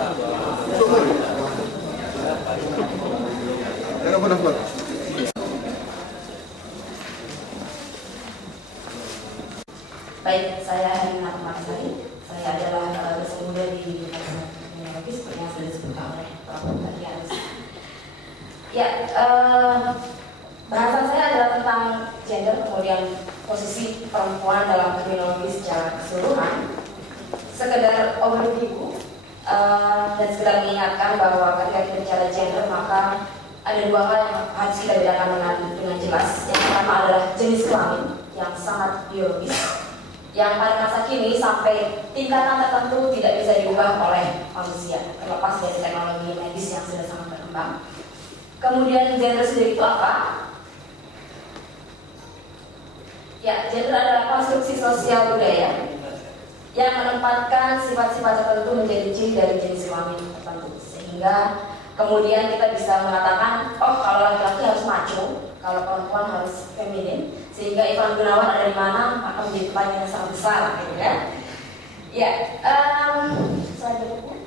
Baik, saya Herina Kumarsari. Saya adalah dosen muda di Universitas Kriminologi seperti yang sudah disebutkan oleh Pak tadi. Ya, bahasan saya adalah tentang gender, kemudian posisi perempuan dalam kriminologi secara keseluruhan. Sekedar overview dan sekedar mengingatkan bahwa ketika kita bicara gender maka ada dua hal yang harus kita bedakan dengan jelas. Yang pertama adalah jenis kelamin yang sangat biologis, yang pada masa kini sampai tingkatan tertentu tidak bisa diubah oleh manusia, terlepas dari teknologi medis yang sudah sangat berkembang. Kemudian gender sendiri itu apa? Ya, gender adalah konstruksi sosial budaya yang menempatkan sifat-sifat tertentu menjadi ciri dari jenis kelamin tertentu, sehingga kemudian kita bisa mengatakan, oh kalau laki-laki harus macho, kalau perempuan harus feminin, sehingga Ivan Gunawan ada di mana maka menjadi pertanyaan yang sangat besar, gitu ya. Ya, selanjutnya.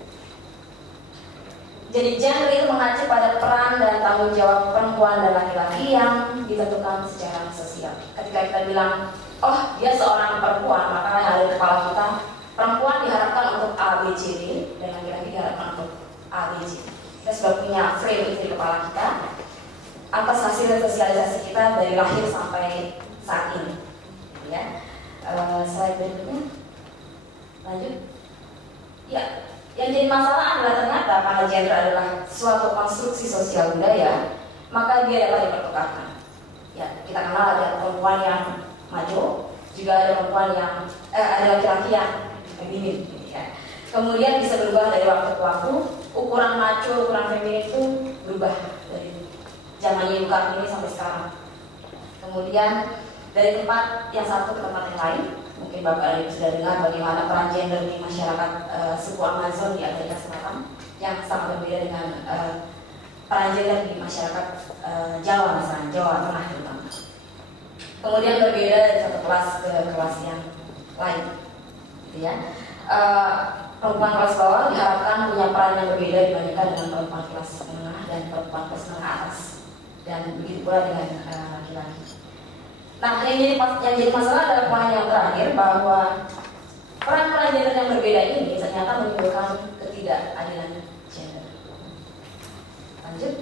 Jadi gender itu mengacu pada peran dan tanggung jawab perempuan dan laki-laki yang ditentukan secara sosial. Ketika kita bilang, oh dia seorang perempuan, maka yang ada di kepala kita, perempuan diharapkan untuk A, B, C, D, dan laki-laki diharapkan untuk A, B, C. Kita sudah punya frame itu di kepala kita atas hasil sosialisasi kita dari lahir sampai saat ini. Ya, slide berikutnya. Lanjut. Ya, yang jadi masalah adalah ternyata karena gender adalah suatu konstruksi sosial budaya, maka dia dapat dipertukarkan. Ya, kita kenal ada perempuan yang macho, juga ada perempuan yang ada laki-laki yang feminin, ya. Kemudian bisa berubah dari waktu ke waktu. Ukuran macho, ukuran feminin itu berubah dari zaman Ibu Kartini sampai sekarang. Kemudian dari tempat yang satu ke tempat yang lain, mungkin Bapak Ibu sudah dengar bagaimana peran gender di masyarakat suku Amazon di Amerika Selatan yang sangat berbeda dengan peran gender di masyarakat Jawa, misalnya Jawa Tengah terutama. Kemudian berbeda dari satu kelas ke kelas yang lain, gitu ya. Perempuan kelas bawah diharapkan punya peran yang berbeda dibandingkan dengan perempuan kelas menengah dan perempuan kelas menengah atas, dan begitu pula dengan laki-laki. Nah, yang jadi masalah adalah poin yang terakhir, bahwa peran-peran gender yang berbeda ini ternyata menimbulkan ketidakadilan gender. Lanjut.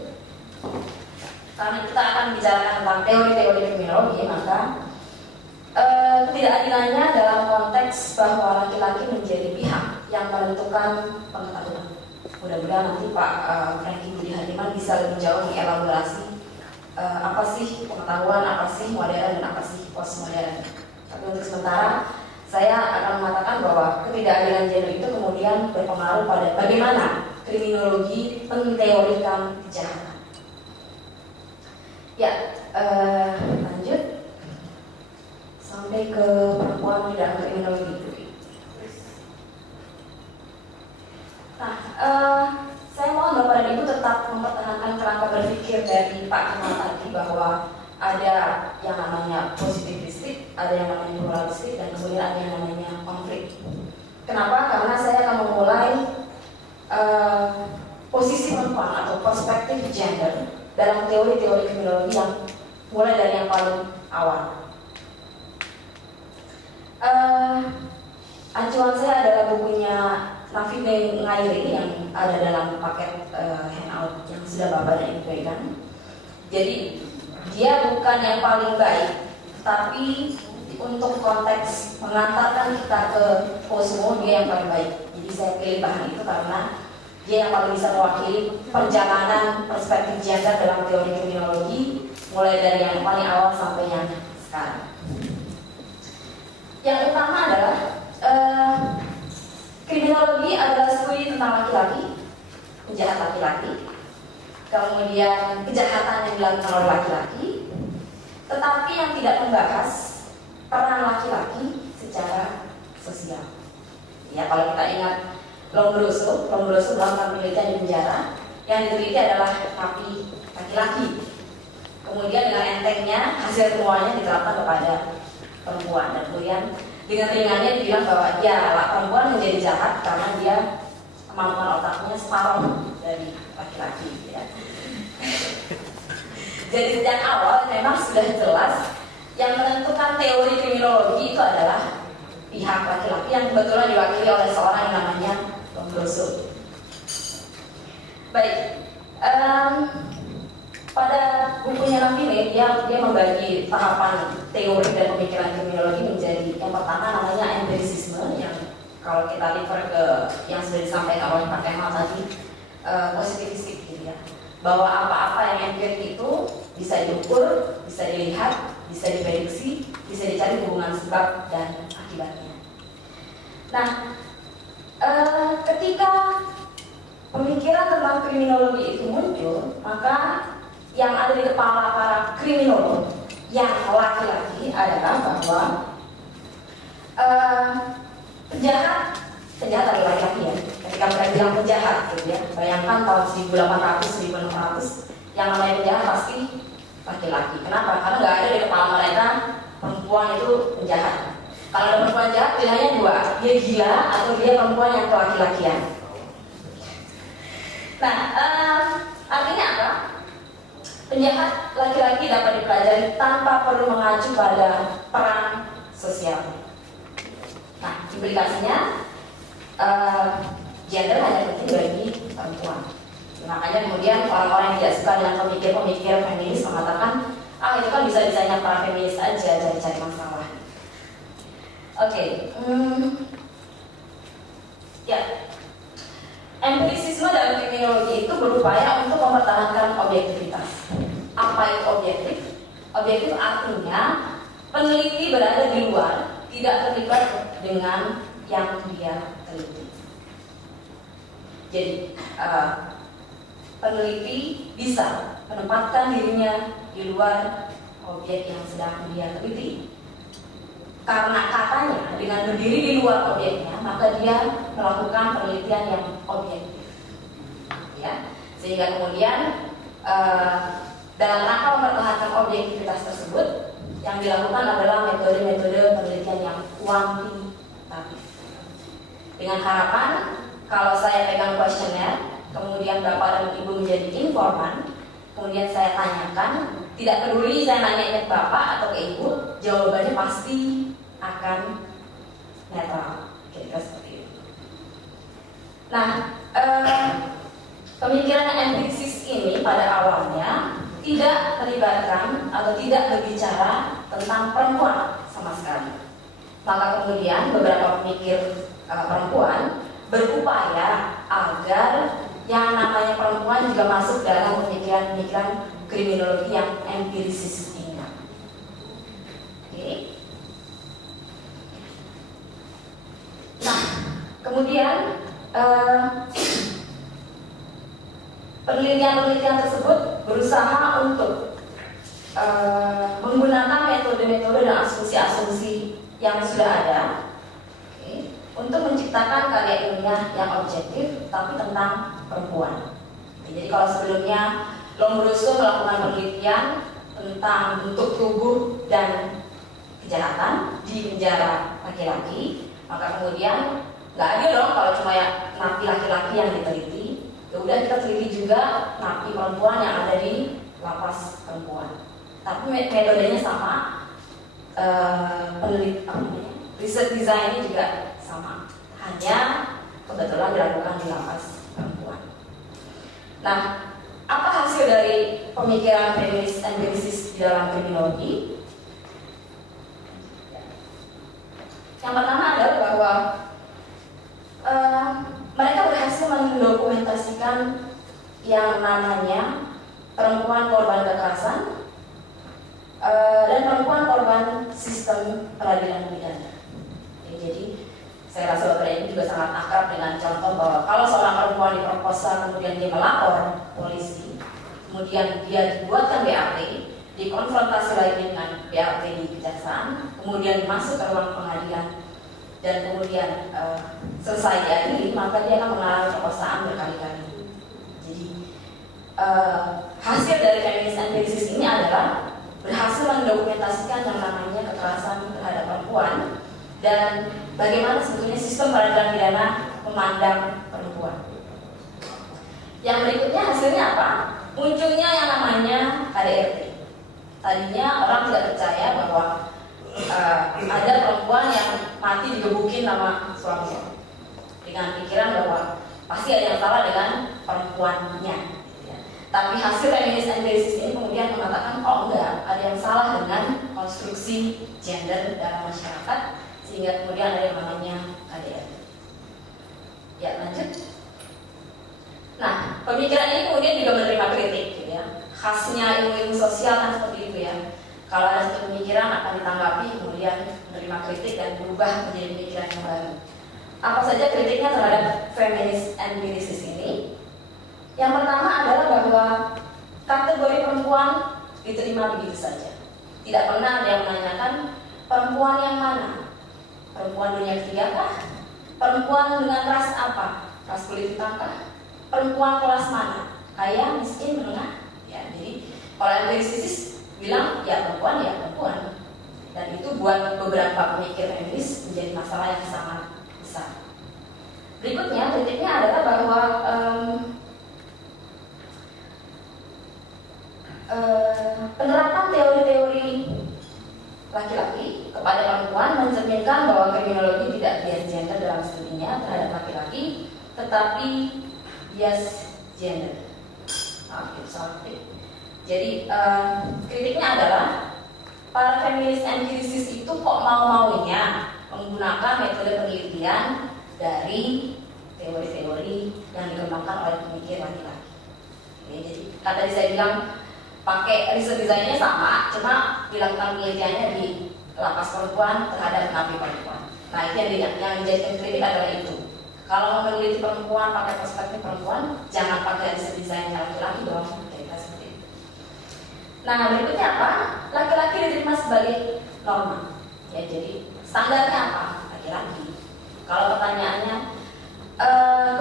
Karena kita akan bicarakan tentang teori-teori kriminologi, maka ketidakadilannya dalam konteks bahwa laki-laki menjadi pihak yang menentukan pengetahuan. Mudah-mudahan nanti Pak Franky Budi Hadiman bisa lebih jauh mengelaborasi apa sih pengetahuan, apa sih modern, dan apa sih postmodern. Tapi untuk sementara saya akan mengatakan bahwa ketidakadilan gender itu kemudian berpengaruh pada bagaimana kriminologi menteorikan kejahatan. Ya, lanjut sampai ke perempuan di dalam kriminologi. Nah, saya mohon Bapak dan Ibu tetap mempertahankan kerangka berpikir dari Pak Kemal tadi, bahwa ada yang namanya positivistik, ada yang namanya pluralistik, dan kemudian ada yang namanya konflik. Kenapa? Karena saya akan memulai posisi perempuan atau perspektif gender dalam teori-teori kriminologi yang mulai dari yang paling awal. Acuan saya adalah bukunya Nafine Ngairi yang ada dalam paket handout yang sudah Bapak dan Ibu pegang. Jadi dia bukan yang paling baik, tapi untuk konteks mengantarkan kita ke Cosmo dia yang paling baik. Jadi saya pilih bahan itu karena dia yang paling bisa mewakili perjalanan perspektif gender dalam teori kriminologi, mulai dari yang paling awal sampai yang sekarang. Yang utama adalah kriminologi adalah studi tentang laki-laki, penjahat laki-laki, kemudian kejahatan yang dilakukan oleh laki-laki, tetapi yang tidak membahas peran laki-laki secara sosial. Ya, kalau kita ingat Lombroso melakukan penelitian di penjara, yang diteliti adalah napi laki-laki. Kemudian dengan entengnya hasil temuannya diterapkan kepada perempuan, dan kemudian dengan ringannya dibilang bahwa ya perempuan menjadi jahat karena dia kemampuan otaknya separuh dari laki-laki ya. Jadi sejak awal memang sudah jelas yang menentukan teori kriminologi itu adalah pihak laki-laki yang kebetulan diwakili oleh seorang yang namanya Lombroso. Baik, pada bukunya Rampile dia membagi tahapan teori dan pemikiran kriminologi menjadi yang pertama namanya empirisisme, yang kalau kita refer ke yang sudah disampaikan oleh Pak Kemal tadi, positivistik gitu ya, bahwa apa-apa yang empirik itu bisa diukur, bisa dilihat, bisa diprediksi, bisa dicari hubungan sebab dan akibatnya. Nah, ketika pemikiran tentang kriminologi itu muncul, maka yang ada di kepala para kriminolog yang laki-laki adalah bahwa penjahat adalah laki-laki ya. Ketika mereka bilang penjahat gitu ya, bayangkan tahun 1800, 1600 yang namanya penjahat pasti laki-laki. Kenapa? Karena nggak ada di kepala mereka perempuan itu penjahat. Kalau ada perempuan jahat pilihannya dua, dia gila atau dia perempuan yang laki-lakian. Nah, artinya apa? Penjahat laki-laki dapat dipelajari tanpa perlu mengacu pada peran sosial. Nah, implikasinya gender hanya penting bagi perempuan. Makanya kemudian orang-orang yang tidak suka dengan pemikir-pemikir feminis mengatakan, itu kan bisa-bisanya para feminis aja cari masalah. Oke, ya. Empirisisme dalam kriminologi itu berupaya untuk mempertahankan objektivitas. Apa itu objektif? Objektif artinya peneliti berada di luar, tidak terlibat dengan yang dia teliti. Jadi peneliti bisa menempatkan dirinya di luar objek yang sedang dia teliti. Karena katanya dengan berdiri di luar objeknya, maka dia melakukan penelitian yang objektif, ya. Sehingga kemudian dalam rangka mempertahankan objektivitas tersebut, yang dilakukan adalah metode-metode penelitian yang kuantitatif. Dengan harapan kalau saya pegang kuesioner, kemudian Bapak dan Ibu menjadi informan, kemudian saya tanyakan, tidak peduli saya nanya Bapak atau ke Ibu, jawabannya pasti akan netral, kira-kira seperti itu. Nah, pemikiran empirisis ini pada awalnya tidak melibatkan atau tidak berbicara tentang perempuan sama sekali. Maka kemudian beberapa pemikir perempuan berupaya agar yang namanya perempuan juga masuk dalam pemikiran-pemikiran kriminologi yang empirisis ini. Oke. Nah, kemudian penelitian-penelitian tersebut berusaha untuk menggunakan metode-metode dan asumsi-asumsi yang sudah ada, untuk menciptakan karya ilmiah yang objektif tapi tentang perempuan. Jadi kalau sebelumnya Lombroso melakukan penelitian tentang bentuk tubuh dan kejahatan di penjara laki-laki, maka kemudian nggak adil dong kalau cuma ya napi laki-laki yang diteliti. Ya udah, kita teliti juga napi perempuan yang ada di lapas perempuan. Tapi metodenya sama, riset desainnya juga sama, hanya kebetulan dilakukan di lapas perempuan. Nah, apa hasil dari pemikiran feminis empirisis di dalam kriminologi? Yang pertama adalah bahwa mereka berhasil mendokumentasikan yang namanya perempuan korban kekerasan dan perempuan korban sistem peradilan pidana. Jadi saya rasa Bapak ini juga sangat akrab dengan contoh bahwa kalau seorang perempuan diperkosa kemudian dia melapor polisi, kemudian dia dibuatkan BAP, dikonfrontasi lagi dengan BAP di kejaksaan, kemudian masuk ke ruang pengadilan dan kemudian selesai diadili, maka dia akan mengalami perkosaan berkali-kali. Jadi hasil dari feminis empirisis ini adalah berhasil mendokumentasikan yang namanya kekerasan terhadap perempuan dan bagaimana sebetulnya sistem peradilan pidana memandang perempuan. perempuan. Yang berikutnya hasilnya apa? Munculnya yang namanya KDRT. Tadinya orang tidak percaya bahwa ada perempuan yang mati digebukin sama suaminya, dengan pikiran bahwa pasti ada yang salah dengan perempuannya. Tapi hasil feminis analisis ini kemudian mengatakan, oh enggak, ada yang salah dengan konstruksi gender dalam masyarakat, sehingga kemudian ada yang namanya KDRT. Ya, lanjut. Nah, pemikiran ini kemudian juga menerima kritik, gitu ya. Khasnya ilmu sosial kan seperti itu ya. Kalau ada satu pemikiran akan ditanggapi, kemudian menerima kritik dan berubah menjadi pemikiran yang baru. Apa saja kritiknya terhadap feminist analisis ini? Yang pertama adalah bahwa kategori perempuan diterima begitu saja. Tidak pernah ada yang menanyakan perempuan yang mana? Perempuan dunia ketiga kah? Perempuan dengan ras apa? Ras kulit hitam kah? Perempuan kelas mana? Kaya, miskin, menengah? Ya, jadi kalau analisis bilang ya perempuan, dan itu buat beberapa pemikir feminis menjadi masalah yang sangat besar. Berikutnya kritiknya adalah bahwa penerapan teori-teori laki-laki kepada perempuan mencerminkan bahwa kriminologi tidak bias gender dalam studinya terhadap laki-laki, tetapi bias gender. Jadi kritiknya adalah para feminis analisis itu kok mau-maunya menggunakan metode penelitian dari teori-teori yang dikembangkan oleh pemikir laki-laki. Jadi tadi saya bilang pakai riset desainnya sama, cuma dilakukan penelitiannya di lapas perempuan terhadap napi perempuan. Nah itu yang dijadikan kritik adalah itu. Kalau meneliti perempuan pakai perspektif perempuan, jangan pakai riset desainnya laki-laki dong. Nah berikutnya apa? Laki-laki diterima sebagai norma. Ya, jadi standarnya apa? Laki-laki. Kalau pertanyaannya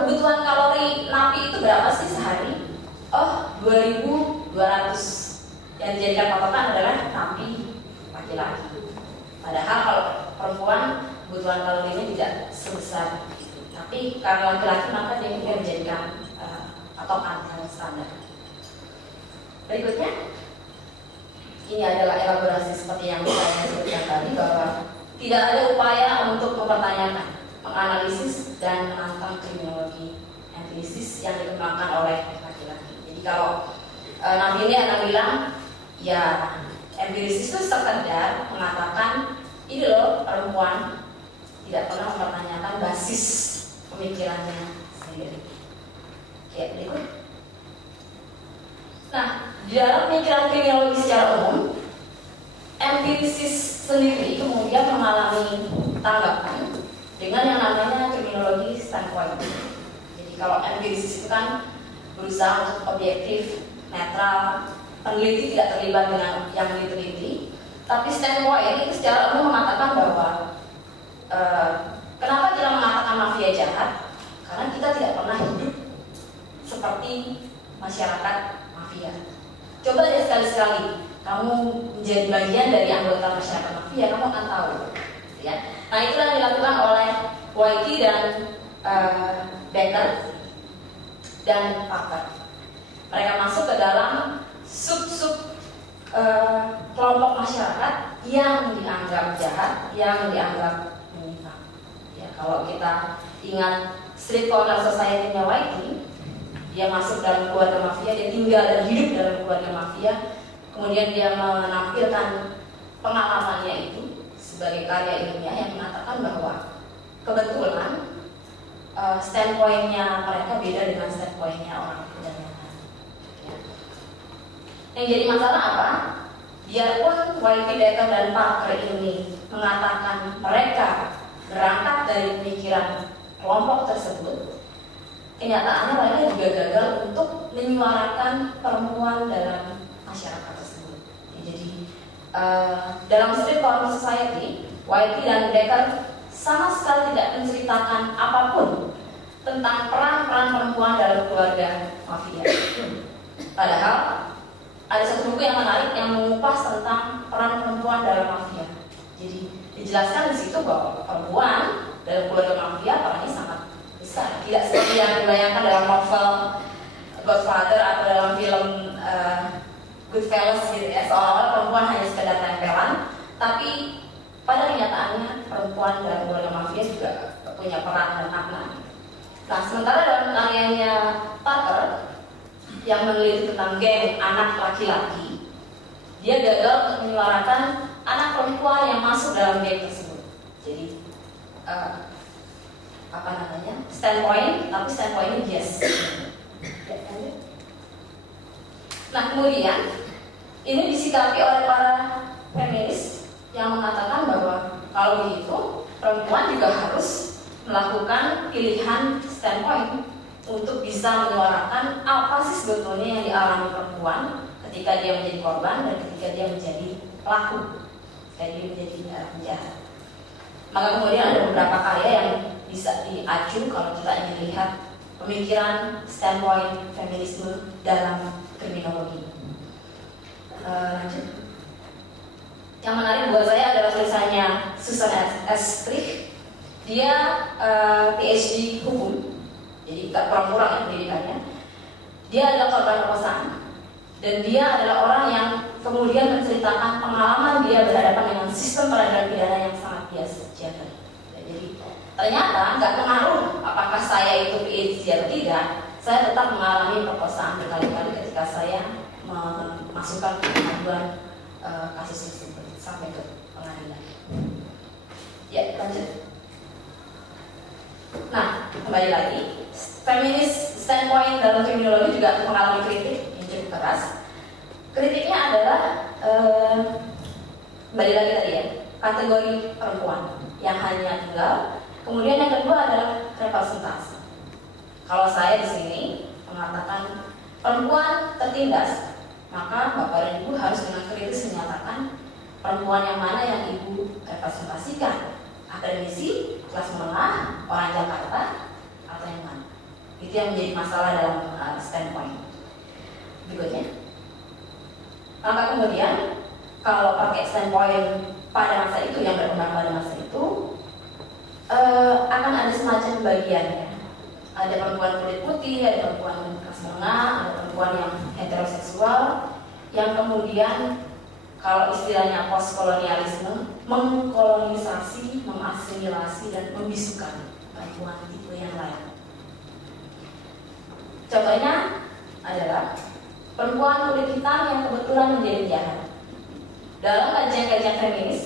kebutuhan kalori napi itu berapa sih sehari? Oh 2.200. Yang dijadikan patokan adalah napi laki-laki. Padahal kalau perempuan kebutuhan kalorinya tidak sebesar itu. Tapi karena laki-laki maka dia menjadikan patokan yang standar. Berikutnya, ini adalah elaborasi seperti yang saya sebutkan tadi, bahwa tidak ada upaya untuk mempertanyakan, menganalisis dan menantang kriminologi analisis yang dikembangkan oleh laki-laki. Jadi kalau Nabi ini akan bilang, ya empirisis itu sekedar mengatakan ini loh perempuan, tidak pernah mempertanyakan basis pemikirannya sendiri. Oke, berikut. Nah, di dalam pemikiran kriminologi secara umum, empirisis sendiri itu kemudian mengalami tanggapan dengan yang namanya kriminologi standpoint. Jadi kalau empirisis itu kan berusaha untuk objektif, netral, peneliti tidak terlibat dengan yang diteliti. Tapi standpoint itu secara umum mengatakan bahwa kenapa kita mengatakan mafia jahat? Karena kita tidak pernah hidup seperti masyarakat mafia. Coba deh sekali-sekali kamu menjadi bagian dari anggota masyarakat mafia, kamu akan tahu, ya. Nah itulah yang dilakukan oleh Whitey dan Becker dan Parker. Mereka masuk ke dalam sub-sub kelompok masyarakat yang dianggap jahat, yang dianggap menyimpang. Ya, kalau kita ingat Street Corner Society-nya Whitey, dia masuk dalam keluarga mafia, dia tinggal dan hidup dalam keluarga mafia, kemudian dia menampilkan pengalamannya itu sebagai karya ilmiah yang mengatakan bahwa kebetulan standpoint-nya mereka beda dengan standpoint-nya orang kebanyakan. Ya. Yang jadi masalah apa? Biarpun Whitey, Becker dan Parker ini mengatakan mereka berangkat dari pemikiran kelompok tersebut, kenyataannya mereka juga gagal untuk menyuarakan perempuan dalam masyarakat tersebut. Ya, jadi dalam Street Corner Society, Whitey dan Becker sama sekali tidak menceritakan apapun tentang peran-peran perempuan dalam keluarga mafia. Padahal ada satu buku yang menarik yang mengupas tentang peran perempuan dalam mafia. Jadi dijelaskan di situ bahwa perempuan dalam keluarga mafia perannya sangat besar, tidak seperti yang dibayangkan dalam novel Godfather atau dalam film Goodfellas gitu ya, seolah-olah perempuan hanya sekedar tempelan, tapi pada kenyataannya perempuan dalam keluarga mafia juga punya peran dan makna. Nah, sementara dalam karyanya Parker yang meneliti tentang geng anak laki-laki, dia gagal untuk menyuarakan anak perempuan yang masuk dalam geng tersebut. Jadi standpoint, tapi standpointnya yes. Nah, kemudian ini disikapi oleh para feminis yang mengatakan bahwa kalau begitu perempuan juga harus melakukan pilihan standpoint untuk bisa menyuarakan apa sih sebetulnya yang dialami perempuan ketika dia menjadi korban dan ketika dia menjadi pelaku, ketika dia menjadi penjahat. Maka kemudian ada beberapa karya yang bisa diacu kalau kita ingin lihat pemikiran standpoint feminisme dalam kriminologi. Lanjut. Yang menarik buat saya adalah tulisannya Susan S. Crick. Dia PhD hukum, jadi tak kurang-kurang ya pendidikannya. Dia adalah korban perkosaan dan dia adalah orang yang kemudian menceritakan pengalaman dia berhadapan dengan sistem peradilan pidana yang sangat biasa. Jadi ternyata nggak pengaruh apakah saya itu PhD atau tidak, saya tetap mengalami perkosaan berkali-kali ketika saya memasukkan pengaduan kasus tersebut sampai ke pengadilan. Ya, lanjut. Nah, kembali lagi, feminist standpoint dalam kriminologi juga mengalami kritik yang cukup keras. Kritiknya adalah kembali lagi tadi ya, kategori perempuan yang hanya tunggal. Kemudian yang kedua adalah representasi. Kalau saya di sini mengatakan perempuan tertindas, maka Bapak dan Ibu harus dengan kritis menyatakan perempuan yang mana yang Ibu representasikan. Akademisi, kelas menengah, orang Jakarta, atau yang mana? Itu yang menjadi masalah dalam standpoint. Berikutnya, maka kemudian kalau pakai standpoint pada masa itu yang berkembang pada masa itu akan ada semacam pembagiannya. Ada perempuan kulit putih, ada perempuan kelas menengah, ada perempuan yang heteroseksual, yang kemudian kalau istilahnya postkolonialisme mengkolonisasi, mengasimilasi dan membisukan perempuan tipe yang lain. Contohnya adalah perempuan kulit hitam yang kebetulan menjadi jahat. Dalam kajian-kajian feminis,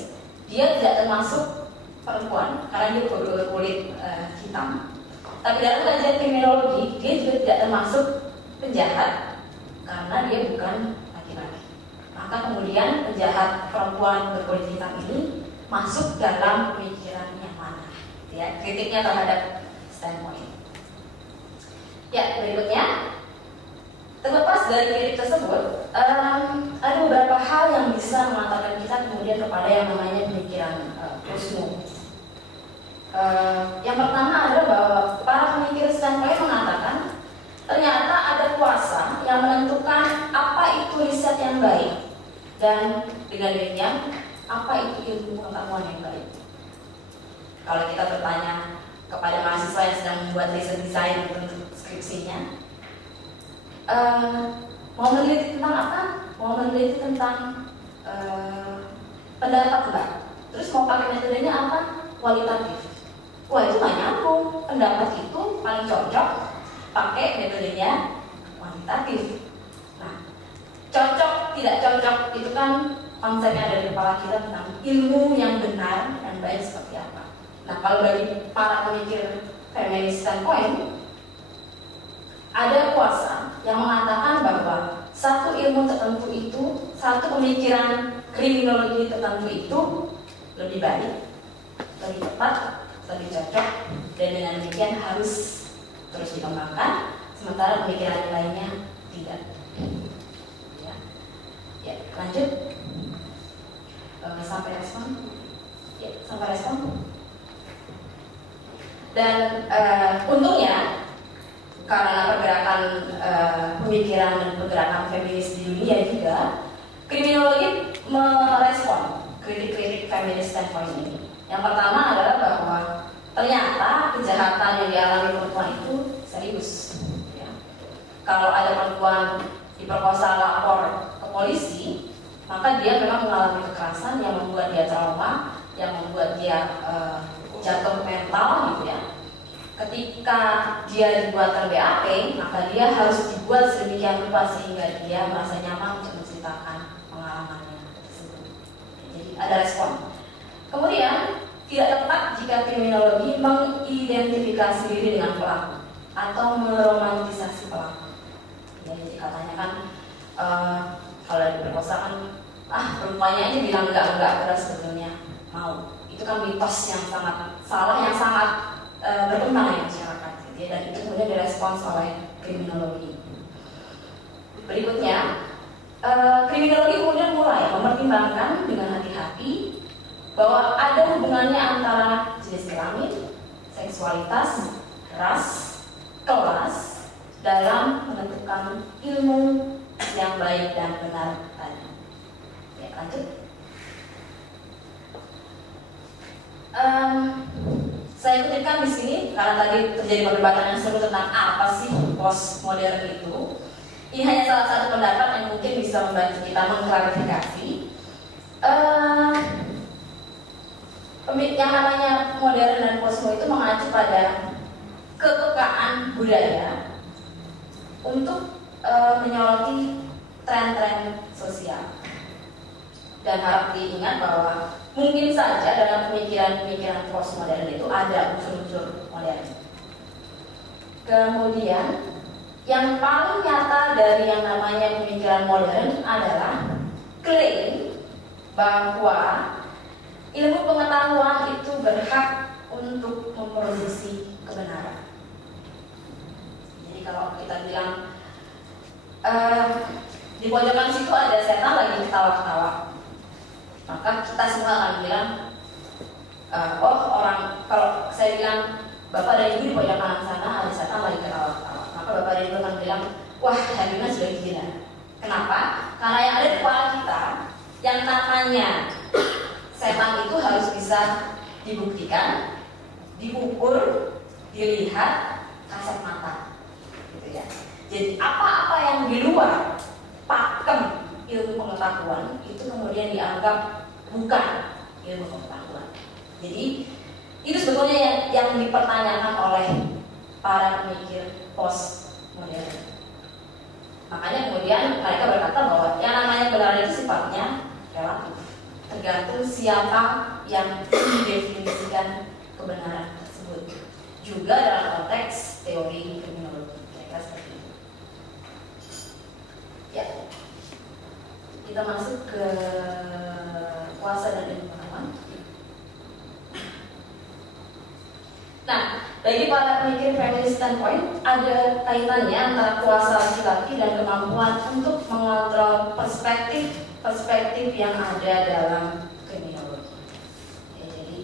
dia tidak termasuk perempuan karena dia berkulit hitam. Tapi dalam kajian kriminologi, dia juga tidak termasuk penjahat karena dia bukan laki-laki. Maka kemudian penjahat perempuan berkulit hitam ini masuk dalam pemikiran yang mana? Ya, kritiknya terhadap standpoint. Ya, berikutnya, terlepas dari kritik tersebut, ada beberapa hal yang bisa mengantarkan kita kemudian kepada yang namanya pemikiran postmodern. Yang pertama adalah bahwa para pemikir standpoint mengatakan ternyata ada kuasa yang menentukan apa itu riset yang baik dan dengan demikian apa itu ilmu pengetahuan yang baik. Kalau kita bertanya kepada mahasiswa yang sedang membuat riset desain untuk skripsinya, mau meneliti tentang apa? Mau meneliti tentang pendapat Mbak. Terus mau pakai metodenya apa? Kualitatif. Wah, itu nggak nyambung. Pendapat itu paling cocok pakai metodenya kuantitatif. Nah, cocok tidak cocok itu kan konsepnya ada di kepala kita tentang ilmu yang benar dan baik seperti apa. Nah, kalau bagi para pemikir feminis standpoint, ada kuasa yang mengatakan bahwa satu ilmu tertentu itu, satu pemikiran kriminologi tertentu itu lebih baik, lebih tepat, lebih cocok, dan dengan demikian harus terus dikembangkan, sementara pemikiran lainnya tidak. Ya, lanjut. Sampai respon. Ya, sampai respon. Dan untungnya karena pergerakan pemikiran dan pergerakan feminis di dunia juga, kriminologi merespon kritik-kritik feminis standpoint ini. Yang pertama adalah bahwa ternyata kejahatan yang dialami perempuan itu serius. Ya. Kalau ada perempuan diperkosa lapor ke polisi, maka dia memang mengalami kekerasan yang membuat dia trauma, yang membuat dia jatuh mental gitu ya. Ketika dia dibuatkan BAP, maka dia harus dibuat sedemikian rupa sehingga dia merasa nyaman untuk menceritakan pengalamannya tersebut. Jadi ada respon. Kemudian tidak tepat jika kriminologi mengidentifikasi diri dengan pelaku atau meromantisasi pelaku. Ya, jadi katanya kan kalau diperkosa kan perempuannya aja bilang enggak, padahal sebetulnya mau. Itu kan mitos yang sangat salah, yang sangat berkembang di masyarakat, gitu ya, dan itu kemudian direspons oleh kriminologi. Berikutnya, kriminologi kemudian mulai mempertimbangkan dengan hati-hati bahwa ada hubungannya antara jenis kelamin, seksualitas, ras, kelas dalam menentukan ilmu yang baik dan benar tadi. Ya, lanjut. Saya kutipkan di sini karena tadi terjadi perdebatan yang seru tentang apa sih postmodern itu. Ini hanya salah satu pendapat yang mungkin bisa membantu kita mengklarifikasi. Yang namanya modern dan postmo itu mengacu pada kepekaan budaya untuk menyoroti tren-tren sosial. Dan harap diingat bahwa mungkin saja dalam pemikiran-pemikiran postmodern itu ada unsur-unsur modern. Kemudian yang paling nyata dari yang namanya pemikiran modern adalah klaim bahwa ilmu pengetahuan itu berhak untuk memproduksi kebenaran. Jadi kalau kita bilang di pojokan situ ada setan lagi ketawa-ketawa, maka kita semua akan bilang, kalau saya bilang bapak dan ibu di pojok kanan sana ada setan lagi ketawa-ketawa, maka bapak dan ibu akan bilang, wah Herlina sudah gila. Kenapa? Karena yang ada di kepala kita, yang namanya setan itu harus bisa dibuktikan, diukur, dilihat, kasat mata, gitu ya. Jadi apa-apa yang di luar pakem ilmu pengetahuan itu kemudian dianggap bukan ilmu pengetahuan. Jadi itu sebetulnya yang dipertanyakan oleh para pemikir postmodern. Makanya kemudian mereka berkata bahwa yang namanya kebenaran itu sifatnya relatif, tergantung siapa yang mendefinisikan kebenaran tersebut. Juga dalam konteks teori kriminologi, kira-kira seperti itu. Ya. Kita masuk ke kuasa dan ilmu pengetahuan. Nah, bagi para pemikir feminist standpoint, ada kaitannya antara kuasa laki-laki dan kemampuan untuk mengontrol perspektif yang ada dalam kriminologi. Ya, jadi,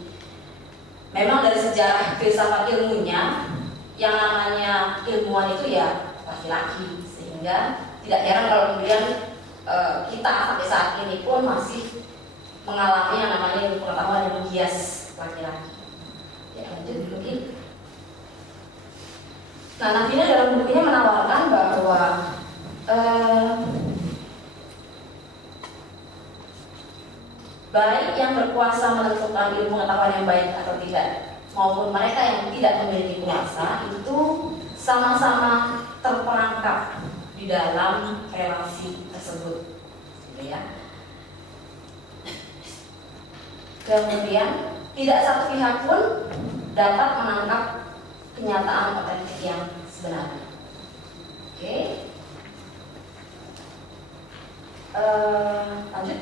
memang dari sejarah filsafat ilmunya, yang namanya ilmuwan itu ya laki-laki, sehingga tidak heran kalau kemudian kita sampai saat ini pun masih mengalami yang namanya ilmu pengetahuan yang menghias laki-laki. Ya, lanjut mungkin. Nah, Navina dalam bukunya menawarkan bahwa baik yang berkuasa menentukan ilmu pengetahuan yang baik atau tidak, maupun mereka yang tidak memiliki kuasa itu sama-sama terperangkap di dalam relasi tersebut, gitu ya. Kemudian tidak satu pihak pun dapat menangkap kenyataan otentik yang sebenarnya. Oke. Lanjut.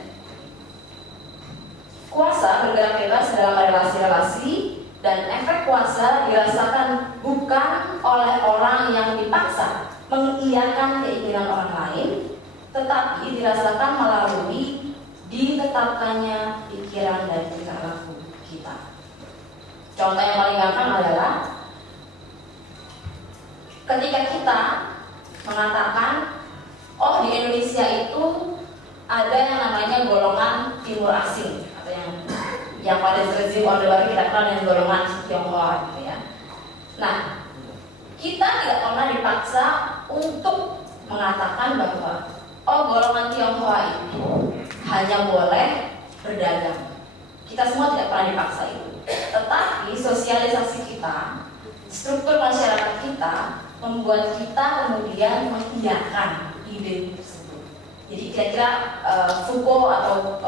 Kuasa bergerak bebas dalam relasi-relasi dan efek kuasa dirasakan bukan oleh orang yang dipaksa mengiyakan keinginan orang lain, tetapi dirasakan melalui ditetapkannya pikiran dan tingkah laku kita. Contoh yang paling gampang adalah ketika kita mengatakan, oh di Indonesia itu ada yang namanya golongan timur asing atau yang pada rezim Orde Baru kita kenal dengan golongan Tionghoa gitu ya. Nah, kita tidak pernah dipaksa untuk mengatakan bahwa golongan Tionghoa ini hanya boleh berdagang. Kita semua tidak pernah dipaksa itu. Tetapi sosialisasi kita, struktur masyarakat kita membuat kita kemudian mengiyakan ide tersebut. Jadi kira-kira Foucault atau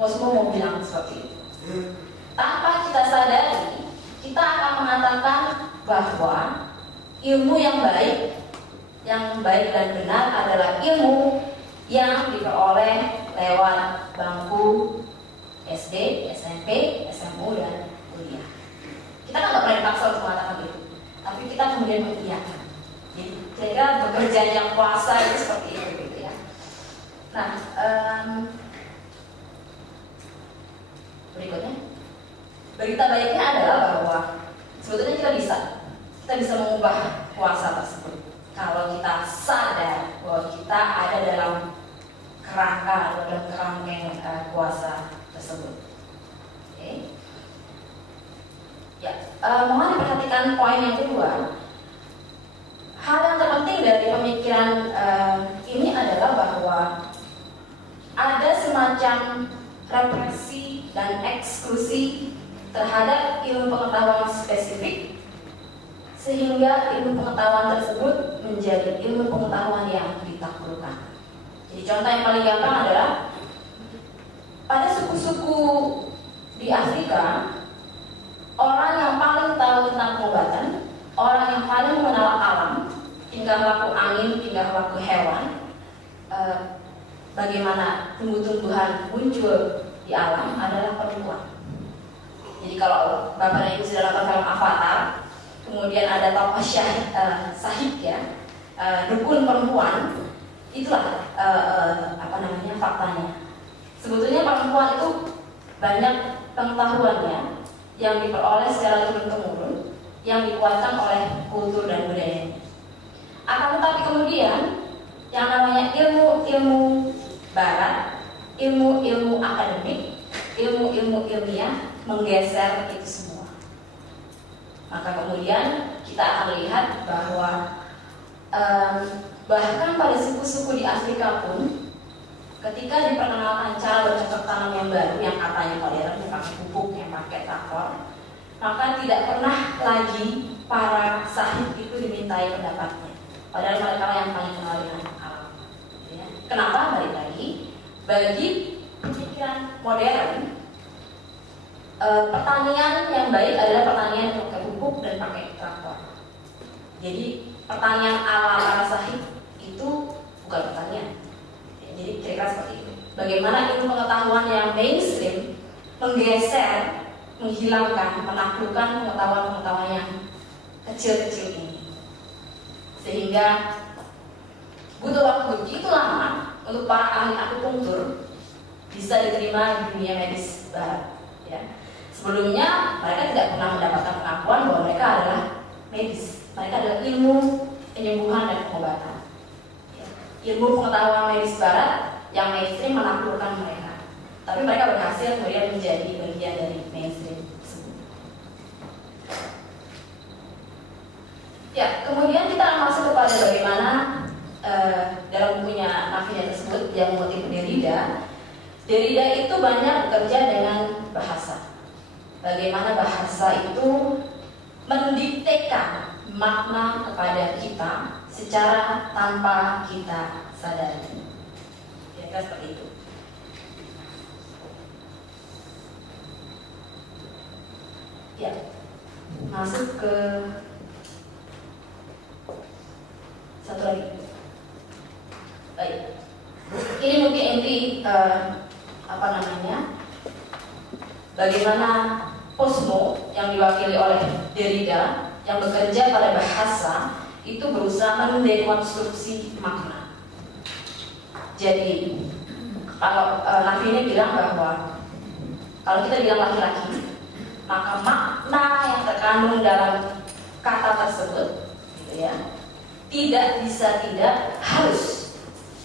Cosmo mau bilang seperti itu. Tanpa kita sadari, kita akan mengatakan bahwa ilmu yang baik dan benar adalah ilmu yang diperoleh lewat bangku SD, SMP, SMU, dan kuliah. Kita kan nggak pernah dipaksa untuk mengatakan itu, tapi kita kemudian mengiyakan. Jadi kira-kira bekerja yang puasa itu seperti itu gitu ya. Nah, berikutnya, berita baiknya adalah bahwa sebetulnya kita bisa mengubah puasa tersebut kalau kita sadar bahwa kita ada dalam kerangka atau dalam kerangkeng puasa tersebut. Oke. Ya, mohon diperhatikan poin yang kedua. Hal yang terpenting dari pemikiran ini adalah bahwa ada semacam represi dan eksklusi terhadap ilmu pengetahuan spesifik, sehingga ilmu pengetahuan tersebut menjadi ilmu pengetahuan yang ditaklukkan. Jadi contoh yang paling gampang adalah pada suku-suku di Afrika, orang yang paling tahu tentang pengobatan, orang yang paling mengenal alam, tingkah laku angin, tingkah laku hewan, bagaimana tumbuh-tumbuhan muncul di alam adalah perempuan. Jadi kalau Bapak dan Ibu sudah nonton film Avatar, kemudian ada tokoh Sahid ya, dukun perempuan, itulah faktanya. Sebetulnya perempuan itu banyak pengetahuannya yang diperoleh secara turun-temurun, yang dikuatkan oleh kultur dan budayanya. Akan tetapi kemudian yang namanya ilmu barat, ilmu akademik, ilmu ilmiah menggeser itu semua. Maka kemudian kita akan lihat bahwa bahkan pada suku-suku di Afrika pun, ketika diperkenalkan cara bercocok tanam yang baru, yang katanya modern, yang pakai pupuk, yang pakai traktor, maka tidak pernah lagi para sahid itu dimintai pendapatnya. Padahal mereka yang paling kenal dengan alam. Ya. Kenapa? Balik lagi, bagi pemikiran modern, pertanian yang baik adalah pertanian yang pakai pupuk dan pakai traktor. Jadi pertanian ala para sahid itu bukan pertanian. Jadi kira-kira seperti itu. Bagaimana ilmu pengetahuan yang mainstream menggeser, menghilangkan, menaklukkan pengetahuan-pengetahuan yang kecil-kecil ini, sehingga butuh waktu begitu lama untuk para ahli akupunktur bisa diterima di dunia medis barat. Ya. Sebelumnya mereka tidak pernah mendapatkan pengakuan bahwa mereka adalah medis. Mereka adalah ilmu penyembuhan dan pengobatan. Ya. Ilmu pengetahuan medis barat yang mainstream menaklukkan mereka. Tapi mereka berhasil kemudian menjadi bagian dari mainstream tersebut. Ya, kemudian kita akan masuk kepada bagaimana dalam bukunya Nafinya tersebut yang mengutip Derrida. Derrida itu banyak bekerja dengan bahasa. Bagaimana bahasa itu mendiktekan makna kepada kita secara tanpa kita sadari. Kira-kira seperti itu. Ya, masuk ke satu lagi. Baik. Ini mungkin inti bagaimana Cosmo yang diwakili oleh Derrida yang bekerja pada bahasa itu berusaha mendekonstruksi makna. Jadi kalau Nafi ini bilang bahwa kalau kita bilang laki-laki, maka makna yang terkandung dalam kata tersebut, gitu ya, tidak harus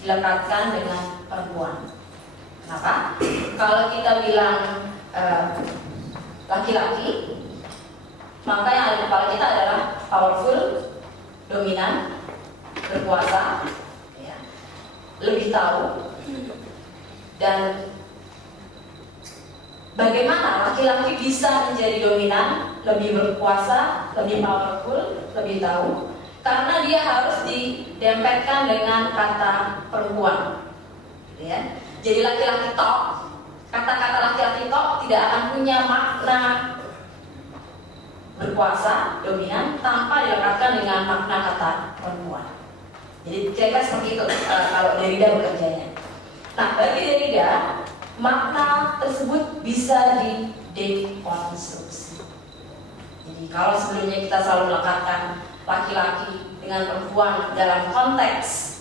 dilekatkan dengan perempuan. Kenapa? Kalau kita bilang laki-laki, maka yang ada di kepala kita adalah powerful, dominan, berkuasa, ya, lebih tahu. Dan bagaimana laki-laki bisa menjadi dominan, lebih berkuasa, lebih powerful, lebih tahu? Karena dia harus didempetkan dengan kata perempuan, ya. Jadi laki-laki tok, kata-kata laki-laki tok tidak akan punya makna berkuasa, dominan, tanpa dilekatkan dengan makna kata perempuan. Jadi kira-kira seperti itu kalau Derrida bekerjanya. Nah, bagi Derrida, makna tersebut bisa didekonstruksi. Jadi kalau sebelumnya kita selalu melekatkan laki-laki dengan perempuan dalam konteks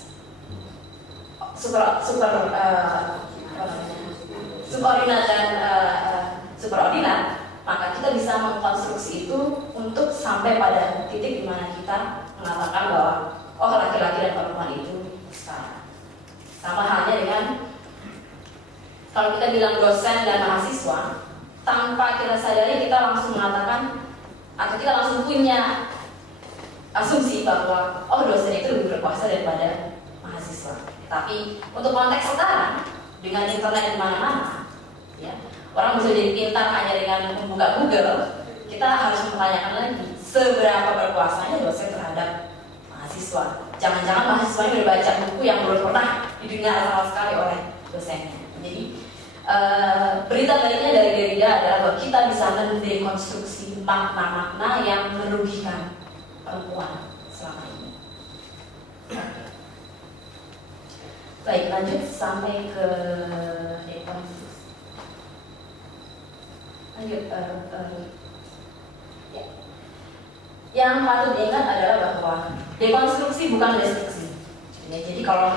subordinat dan superordinat, maka kita bisa mengkonstruksi itu untuk sampai pada titik di mana kita mengatakan bahwa oh, laki-laki dan perempuan itu sama. Sama halnya dengan kalau kita bilang dosen dan mahasiswa, tanpa kita sadari kita langsung mengatakan atau kita langsung punya asumsi bahwa oh, dosen itu lebih berkuasa daripada mahasiswa. Tapi untuk konteks sekarang dengan internet di mana-mana, ya, orang bisa jadi pintar hanya dengan membuka Google. Kita harus mempertanyakan lagi seberapa berkuasanya dosen terhadap mahasiswa. Jangan-jangan mahasiswanya udah baca buku yang belum pernah didengar sama sekali oleh dosennya. Jadi berita baiknya dari Derrida adalah bahwa kita bisa mendekonstruksi makna-makna yang merugikan perempuan selama ini. Baik, lanjut sampai ke dekonstruksi. Lanjut, ya. Yang patut diingat adalah bahwa dekonstruksi bukan destruksi. Ya, jadi kalau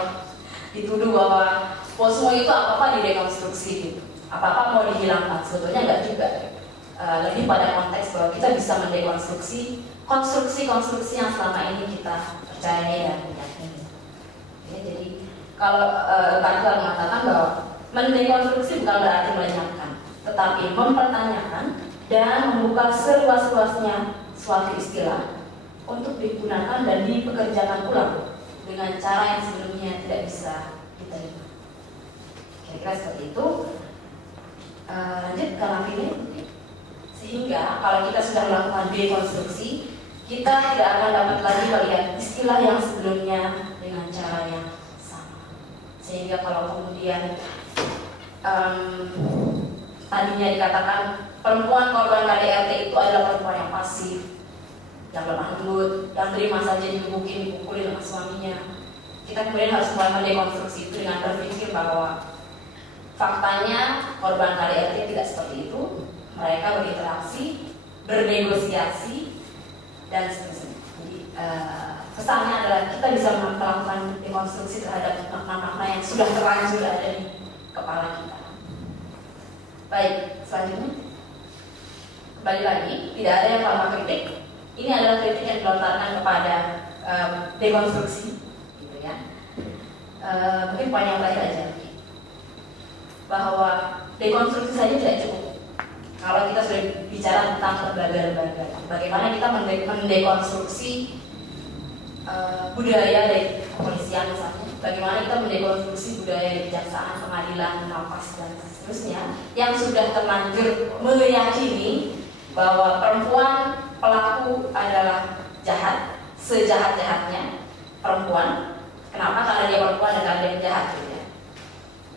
dituduh bahwa Posmo itu apa-apa didekonstruksi gitu, apa-apa mau dihilangkan, sebetulnya enggak juga. Lebih pada konteks bahwa kita bisa mendekonstruksi konstruksi-konstruksi yang selama ini kita percayai dan meyakini. Ya, jadi kalau Kantler mengatakan bahwa mendekonstruksi bukan berarti melenyapkan, tetapi mempertanyakan dan membuka seluas-luasnya suatu istilah untuk digunakan dan dipekerjakan ulang dengan cara yang sebelumnya tidak bisa diterima. Kira-kira seperti itu. Lanjut ke lapinnya. Sehingga kalau kita sudah melakukan dekonstruksi, kita tidak akan dapat lagi melihat istilah yang sebelumnya dengan cara yang sama. Sehingga kalau kemudian tadinya dikatakan perempuan korban KDRT itu adalah perempuan yang pasif, yang lemah lembut, yang terima saja dipukulin sama suaminya, kita kemudian harus mulai mendekonstruksi itu dengan berpikir bahwa faktanya korban KDRT tidak seperti itu. Mereka berinteraksi, bernegosiasi, dan seterusnya. Jadi pesannya adalah kita bisa melakukan dekonstruksi terhadap makna-makna yang sudah terlanjur ada di kepala kita. Baik, selanjutnya kembali lagi, tidak ada yang tanpa kritik. Ini adalah kritik yang dilontarkan kepada dekonstruksi, gitu ya. Mungkin poin yang terakhir aja, bahwa dekonstruksi saja tidak cukup. Kalau kita sudah bicara tentang lembaga-lembaga, bagaimana kita mendekonstruksi budaya dari kepolisian misalnya, bagaimana kita mendekonstruksi budaya di kejaksaan, pengadilan, lapas, dan seterusnya, yang sudah terlanjur meyakini bahwa perempuan pelaku adalah jahat, sejahat-jahatnya perempuan. Kenapa? Karena dia perempuan dan karena dia penjahat, gitu ya.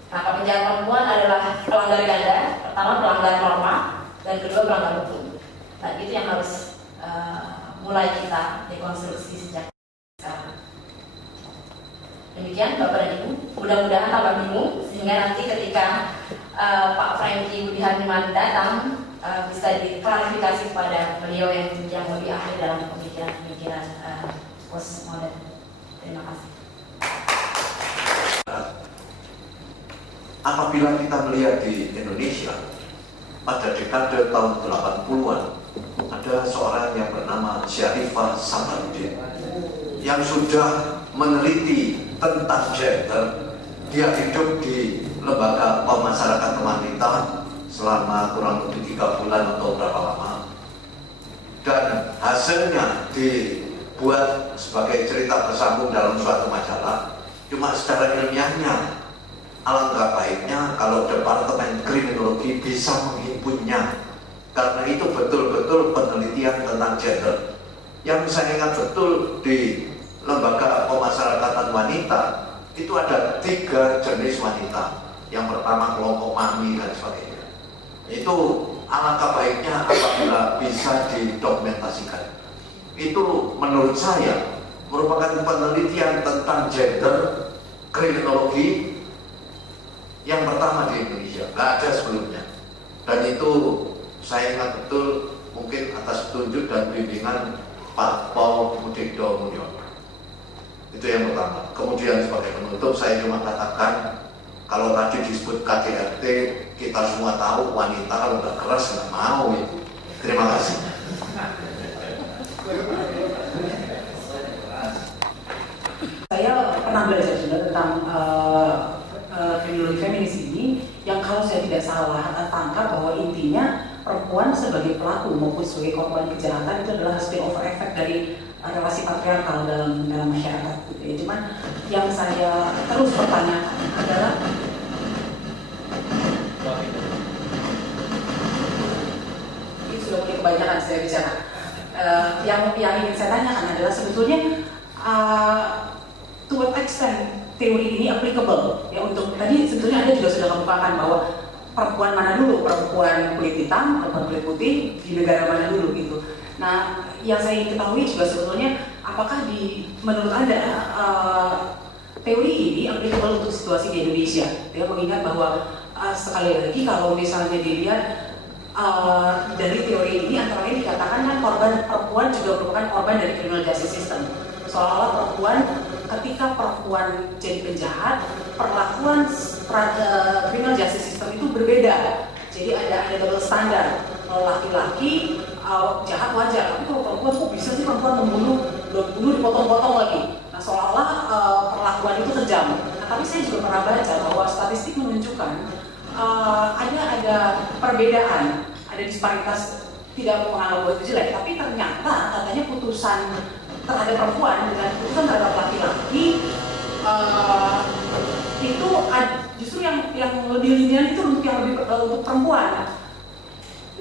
Maka penjahat perempuan adalah pelanggar ganda. Pertama pelanggar norma, dan kedua pelanggar hukum. Nah, itu yang harus mulai kita dekonstruksi sejak sekarang. Demikian Bapak dan Ibu, mudah-mudahan tambah bingung sehingga nanti ketika Pak Franky Budiharman datang bisa diklarifikasi kepada beliau yang lebih ahli dalam pemikiran-pemikiran postmodern. Terima kasih. Apabila kita melihat di Indonesia pada dekade tahun 80-an, ada seorang yang bernama Syarifah Samarudin yang sudah meneliti tentang gender. Dia hidup di lembaga pemasyarakat wanita selama kurang lebih 3 bulan atau berapa lama, dan hasilnya dibuat sebagai cerita bersambung dalam suatu majalah. Cuma secara ilmiahnya, alangkah baiknya kalau Departemen Kriminologi bisa menghimpunnya, karena itu betul-betul penelitian tentang gender. Yang saya ingat betul di Lembaga Pemasyarakatan Wanita itu ada 3 jenis wanita. Yang pertama kelompok mami dan sebagainya. Itu alangkah baiknya apabila bisa didokumentasikan. Itu menurut saya merupakan penelitian tentang gender kriminologi yang pertama di Indonesia, nggak ada sebelumnya. Dan itu saya ingat betul, mungkin atas petunjuk dan bimbingan Pak Paul Mudikdo Mulyono. Itu yang pertama. Kemudian sebagai penutup saya cuma katakan, kalau tadi disebut KDRT, kita semua tahu wanita kalau nggak keras nggak mau itu. Terima kasih. Saya pernah belajar juga tentang kriminologi feminis ini, yang kalau saya tidak salah tangkap bahwa intinya perempuan sebagai pelaku maupun sebagai korban kejahatan itu adalah spillover effect dari relasi patriarkal dalam masyarakat. Gitu ya. Cuman yang saya terus pertanyakan adalah ini sudah mulai kebanyakan saya bicara. Yang ingin saya tanyakan adalah sebetulnya to what extent teori ini applicable ya, untuk tadi sebetulnya Anda juga sudah kemukakan bahwa perempuan mana dulu, perempuan kulit hitam, perempuan kulit putih di negara mana dulu gitu. Nah, yang saya ingin ketahui juga sebetulnya apakah menurut Anda teori ini applicable untuk situasi di Indonesia? Ya, mengingat bahwa sekali lagi kalau misalnya dilihat dari teori ini antara lain dikatakan kan korban perempuan juga merupakan korban dari criminal justice system. Seolah-olah perempuan, ketika perempuan jadi penjahat, perlakuan criminal justice system itu berbeda. Jadi ada double standar. Kalau laki-laki jahat wajar, tapi kalau perempuan kok bisa sih perempuan membunuh dipotong-potong lagi. Nah, seolah-olah perlakuan itu kejam. Nah, tapi saya juga pernah baca bahwa statistik menunjukkan ada perbedaan, ada disparitas, tidak menganggap bahwa itu jelek, tapi ternyata katanya putusan terhadap perempuan dengan putusan terhadap laki-laki itu justru yang lebih lenient itu untuk untuk perempuan.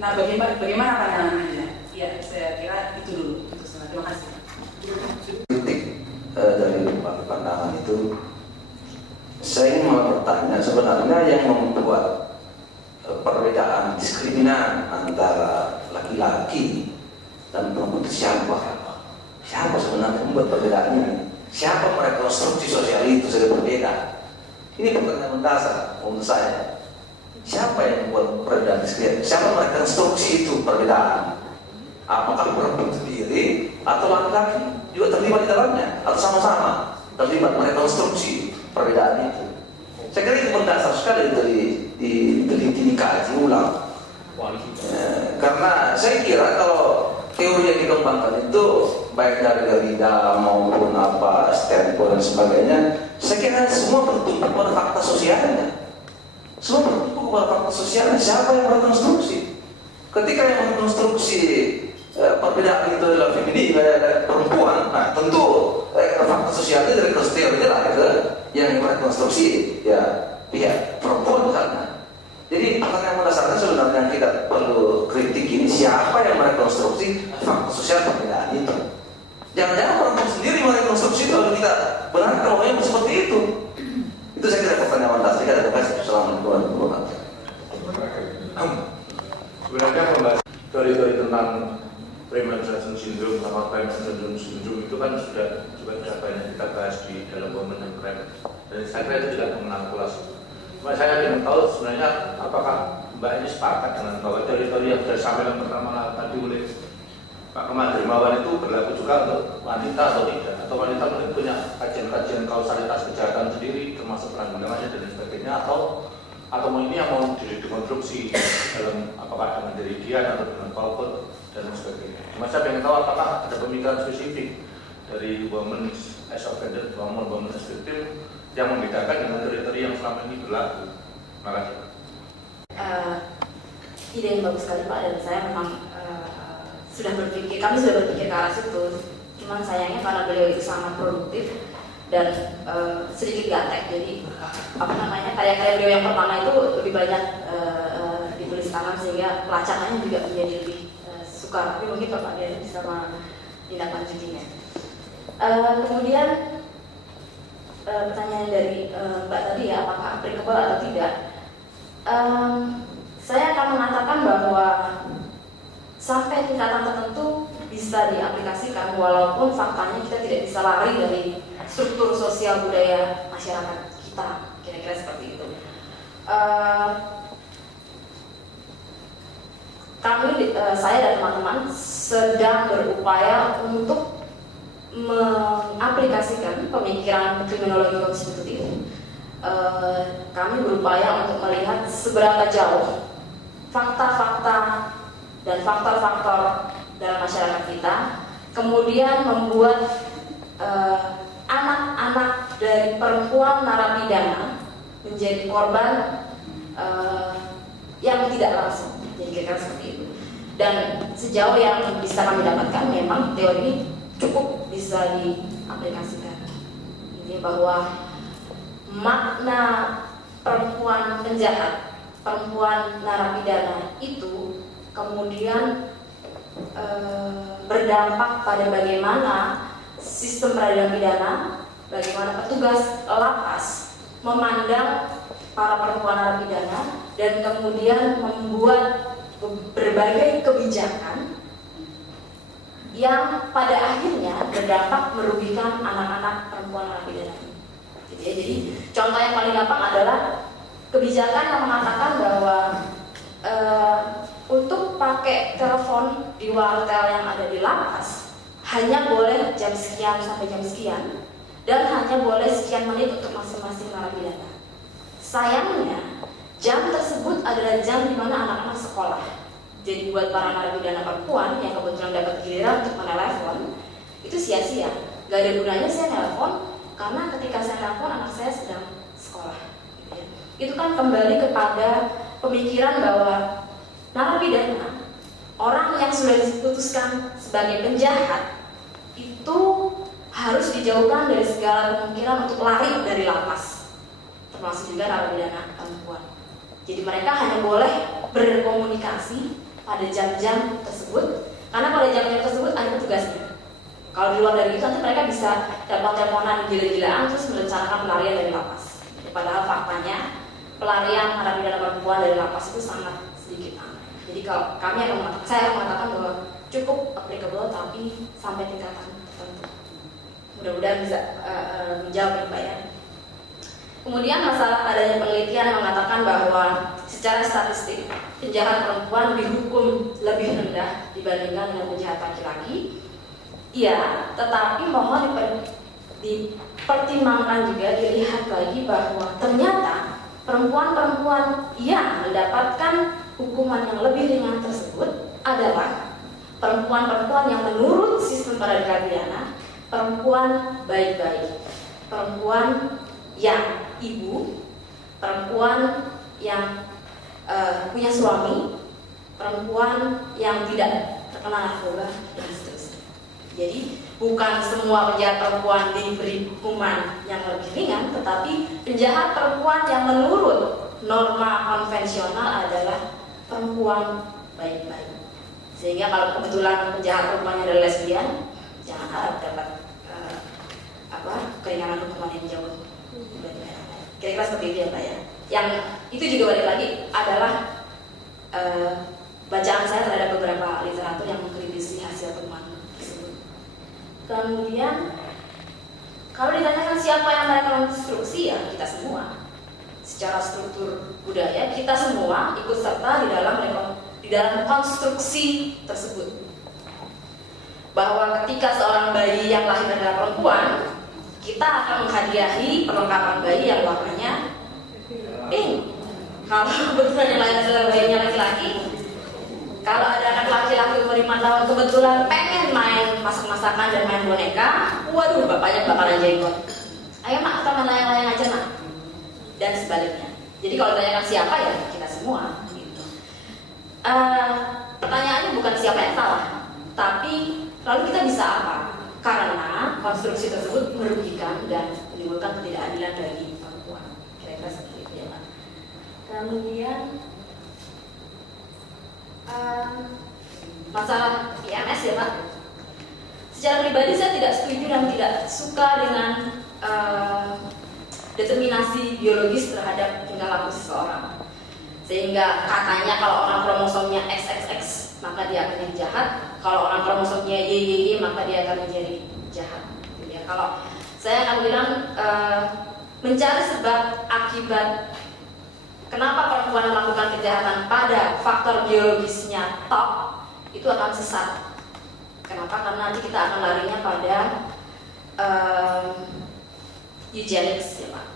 Nah, bagaimana pandangan Anda? Ya, saya kira itu dulu. Terima kasih. Kritik dari pandangan itu, saya ingin bertanya sebenarnya yang membuat perbedaan diskriminan antara laki-laki dan perempuan itu siapa? Siapa sebenarnya membuat perbedaannya? Siapa merekonstruksi sosial itu sudah berbeda? Ini pertanyaan mendasar menurut saya. Siapa yang membuat perbedaan diskriminan? Siapa merekonstruksi itu perbedaan? Apakah perempuan sendiri atau laki-laki juga terlibat di dalamnya? Atau sama-sama terlibat merekonstruksi perbedaan itu? Saya kira itu mendasar sekali untuk diteliti, dikaji ulang. Karena saya kira kalau teori yang dikembangkan itu baik dari Derrida maupun Stanford dan sebagainya, saya kira semua bertumpu pada fakta sosialnya. Semua bertumpu pada fakta sosialnya. Siapa yang merekonstruksi? Ketika yang merekonstruksi perbedaan itu adalah feminin, perempuan, nah tentu fakta sosialnya dari teorinya lah ke yang merekonstruksi ya pihak perempuan misalnya. Jadi pertanyaan mendasarnya sebenarnya yang kita perlu kritik ini, siapa yang merekonstruksi fakta sosial perbedaan itu? Jangan-jangan perempuan sendiri merekonstruksi kalau kita benarkan bahwa yang seperti itu. Itu saya kira pertanyaan mendasar. Kita ada kasih Assalamualaikum warahmatullahi wabarakatuh. Sebenarnya pembahasan teori-teori tentang premature syndrome sama premature syndrome itu kan sudah banyak kita bahas di dalam Women and Crime, dan saya kira itu tidak mengenal kelas. Cuma saya ingin tahu sebenarnya apakah Mbak ini sepakat dengan bahwa teori-teori yang sudah disampaikan pertama tadi oleh Pak Kemal Dermawan itu berlaku juga untuk wanita atau tidak, atau wanita mungkin punya kajian-kajian kausalitas kejahatan sendiri termasuk peranggalannya dan sebagainya, atau ini yang mau dikonstruksi dalam apakah dengan diri dia atau dengan Paul dan sebagainya. Cuma saya ingin tahu apakah ada pemikiran spesifik dari women as offender, women as victim yang membedakan dengan teori-teori yang selama ini berlaku. Terima kasih. ide yang bagus sekali Pak, dan saya memang kami sudah berpikir ke arah situ. Cuman sayangnya karena beliau itu sangat produktif dan sedikit gaptek, jadi karya-karya beliau yang pertama itu lebih banyak ditulis tangan sehingga pelacangannya juga menjadi lebih sukar. Tapi mungkin Bapak Dian bisa menindaklanjutinya. Kemudian pertanyaan dari Mbak tadi ya, apakah applicable atau tidak? Saya akan mengatakan bahwa sampai tingkatan tertentu bisa diaplikasikan, walaupun faktanya kita tidak bisa lari dari struktur sosial budaya masyarakat kita, kira-kira seperti itu. Saya dan teman-teman sedang berupaya untuk mengaplikasikan pemikiran kriminologi konstitutif. Kami berupaya untuk melihat seberapa jauh fakta-fakta dan faktor-faktor dalam masyarakat kita, kemudian membuat anak-anak dari perempuan narapidana menjadi korban yang tidak langsung. Jadi kira-kira seperti itu. Dan sejauh yang bisa kami dapatkan, memang teori ini cukup bisa diaplikasikan. Ini bahwa makna perempuan penjahat, perempuan narapidana itu kemudian berdampak pada bagaimana sistem peradilan pidana, bagaimana petugas lapas memandang para perempuan narapidana dan kemudian membuat berbagai kebijakan yang pada akhirnya berdampak merugikan anak-anak perempuan narapidana. Jadi contoh yang paling gampang adalah kebijakan yang mengatakan bahwa untuk pakai telepon di wartel yang ada di lapas hanya boleh jam sekian sampai jam sekian dan hanya boleh sekian menit untuk masing-masing narapidana. Sayangnya jam tersebut adalah jam di mana anak-anak sekolah. Jadi buat para narapidana perempuan yang kebetulan dapat giliran untuk menelepon itu sia-sia. Gak ada gunanya saya telepon karena ketika saya telepon anak saya sedang sekolah. Itu kan kembali kepada pemikiran bahwa narapidana, orang yang sudah diputuskan sebagai penjahat, itu harus dijauhkan dari segala kemungkinan untuk lari dari lapas, termasuk juga narapidana perempuan. Jadi mereka hanya boleh berkomunikasi pada jam-jam tersebut, karena pada jam-jam tersebut ada petugasnya. Kalau di luar dari itu nanti mereka bisa telepon-teleponan gila-gilaan terus merencanakan pelarian dari lapas. Padahal faktanya pelarian narapidana perempuan dari lapas itu sangat sedikit. Jadi kalau saya mengatakan bahwa cukup applicable tapi sampai tingkatan tertentu. Mudah-mudahan bisa menjawab Pak ya. Kemudian masalah adanya penelitian yang mengatakan bahwa secara statistik penjahat perempuan dihukum lebih rendah dibandingkan dengan penjahat laki-laki. Iya, tetapi mohon dipertimbangkan juga, dilihat lagi bahwa ternyata perempuan-perempuan yang mendapatkan hukuman yang lebih ringan tersebut adalah perempuan-perempuan yang menurut sistem peradilan pidana perempuan baik-baik, perempuan yang ibu, perempuan yang punya suami, perempuan yang tidak terkena narkoba dan seterusnya. Jadi bukan semua penjahat perempuan diberi hukuman yang lebih ringan, tetapi penjahat perempuan yang menurut norma konvensional adalah perempuan baik-baik. Sehingga kalau kebetulan penjahat perempuannya adalah lesbian, jangan harap dapat keringanan hukuman yang jauh. Kira-kira seperti itu ya Pak ya. Yang itu juga balik lagi adalah bacaan saya terhadap beberapa literatur yang mengkritisi hasil temuan tersebut. Kemudian kalau ditanyakan siapa yang merekonstruksi, ya kita semua. Secara struktur budaya kita semua ikut serta di dalam konstruksi tersebut. Bahwa ketika seorang bayi yang lahir adalah perempuan, kita akan menghadiahi perlengkapan bayi yang warnanya pink. Kalau kebetulan yang lain adalah bayinya laki-laki, kalau ada anak laki-laki umur 5 tahun kebetulan pengen main masak-masakan dan main boneka, waduh bapaknya bakalan jenggot. Ayo nak, kita main layang-layang aja nak. Dan sebaliknya. Jadi kalau ditanyakan siapa, ya kita semua gitu. Pertanyaannya bukan siapa yang salah, tapi lalu kita bisa apa? Karena konstruksi tersebut merugikan dan menimbulkan ketidakadilan bagi perempuan. Kira-kira seperti itu ya Pak. Kemudian masalah PMS ya Pak. Secara pribadi saya tidak setuju dan tidak suka dengan determinasi biologis terhadap tingkah laku seseorang. Sehingga katanya kalau orang kromosomnya XXX maka dia akan menjadi jahat, kalau orang kromosomnya YYY maka dia akan menjadi jahat. Ya, kalau saya akan bilang mencari sebab akibat kenapa perempuan melakukan kejahatan pada faktor biologisnya top itu akan sesat. Kenapa? Karena nanti kita akan larinya pada eugenics ya Pak.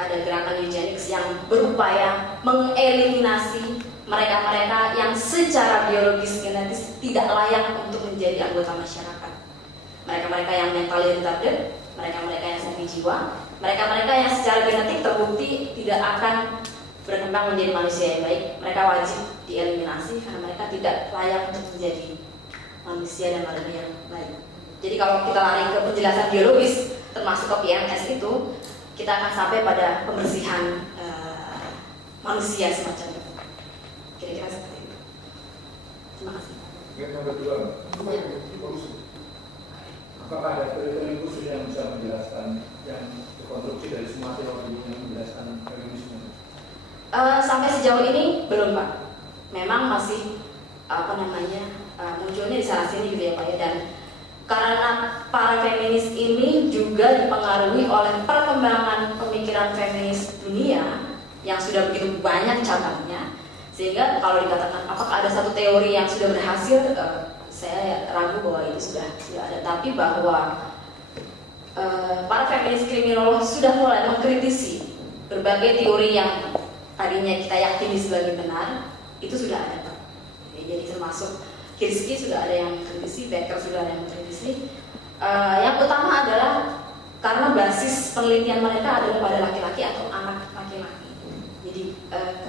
Ada gerakan eugenics yang berupaya mengeliminasi mereka-mereka yang secara biologis genetis tidak layak untuk menjadi anggota masyarakat. Mereka-mereka yang mentally retarded, mereka-mereka yang sakit jiwa, mereka-mereka yang secara genetik terbukti tidak akan berkembang menjadi manusia yang baik. Mereka wajib dieliminasi karena mereka tidak layak untuk menjadi manusia dan manusia yang baik. Jadi kalau kita lari ke penjelasan biologis termasuk ke PMS itu, kita akan sampai pada pembersihan manusia semacam itu. Kira-kira seperti itu. Terima kasih. Yang kedua, apakah ada teori khusus yang bisa menjelaskan yang dikonstruksi dari semua teori yang menjelaskan feminisme? Sampai sejauh ini belum Pak. Memang masih munculnya di sana sini gitu ya Pak ya. Dan karena para feminis ini juga dipengaruhi oleh perkembangan pemikiran feminis dunia yang sudah begitu banyak cabangnya, sehingga kalau dikatakan apakah ada satu teori yang sudah berhasil, saya ragu bahwa itu sudah ada. Tapi bahwa para feminis kriminolog sudah mulai mengkritisi berbagai teori yang tadinya kita yakini sebagai benar, itu sudah ada Pak. Jadi termasuk Kirsky sudah ada yang mengkritisi, Becker sudah ada yang mengkritisi. Yang utama adalah karena basis penelitian mereka adalah pada laki-laki atau anak laki-laki. Jadi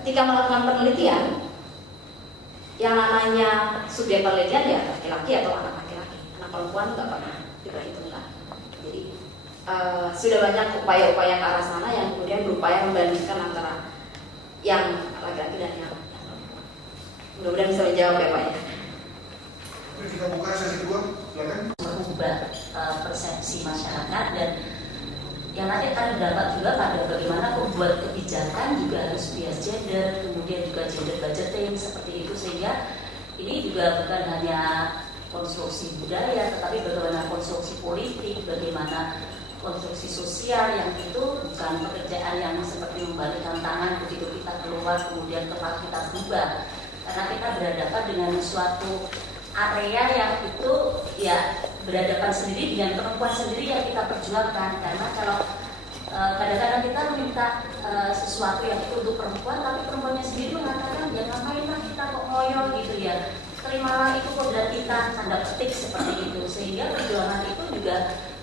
ketika melakukan penelitian, yang namanya subjek penelitian ya laki-laki atau anak laki-laki. Anak perempuan nggak pernah diperhitungkan. Jadi sudah banyak upaya-upaya ke arah sana yang kemudian berupaya membandingkan antara yang laki-laki dan yang perempuan. Mudah-mudahan bisa menjawab ya Pak ya. Kita buka sesi kedua, silakan. Merubah persepsi masyarakat dan yang nanti akan berdampak juga pada bagaimana membuat kebijakan juga harus bias gender, kemudian juga gender budgeting seperti itu, sehingga ini juga bukan hanya konstruksi budaya, tetapi bagaimana konstruksi politik, bagaimana konstruksi sosial yang itu bukan pekerjaan yang seperti membalikkan tangan begitu kita keluar kemudian tempat kita berubah, karena kita berhadapan dengan suatu area yang itu ya berhadapan sendiri dengan perempuan sendiri yang kita perjuangkan. Karena kalau kadang-kadang kita meminta sesuatu yang itu untuk perempuan, tapi perempuannya sendiri mengatakan ya ngapain lah kita kok ngoyo gitu ya, terimalah itu kodrat kita, tanda petik seperti itu. Sehingga perjuangan itu juga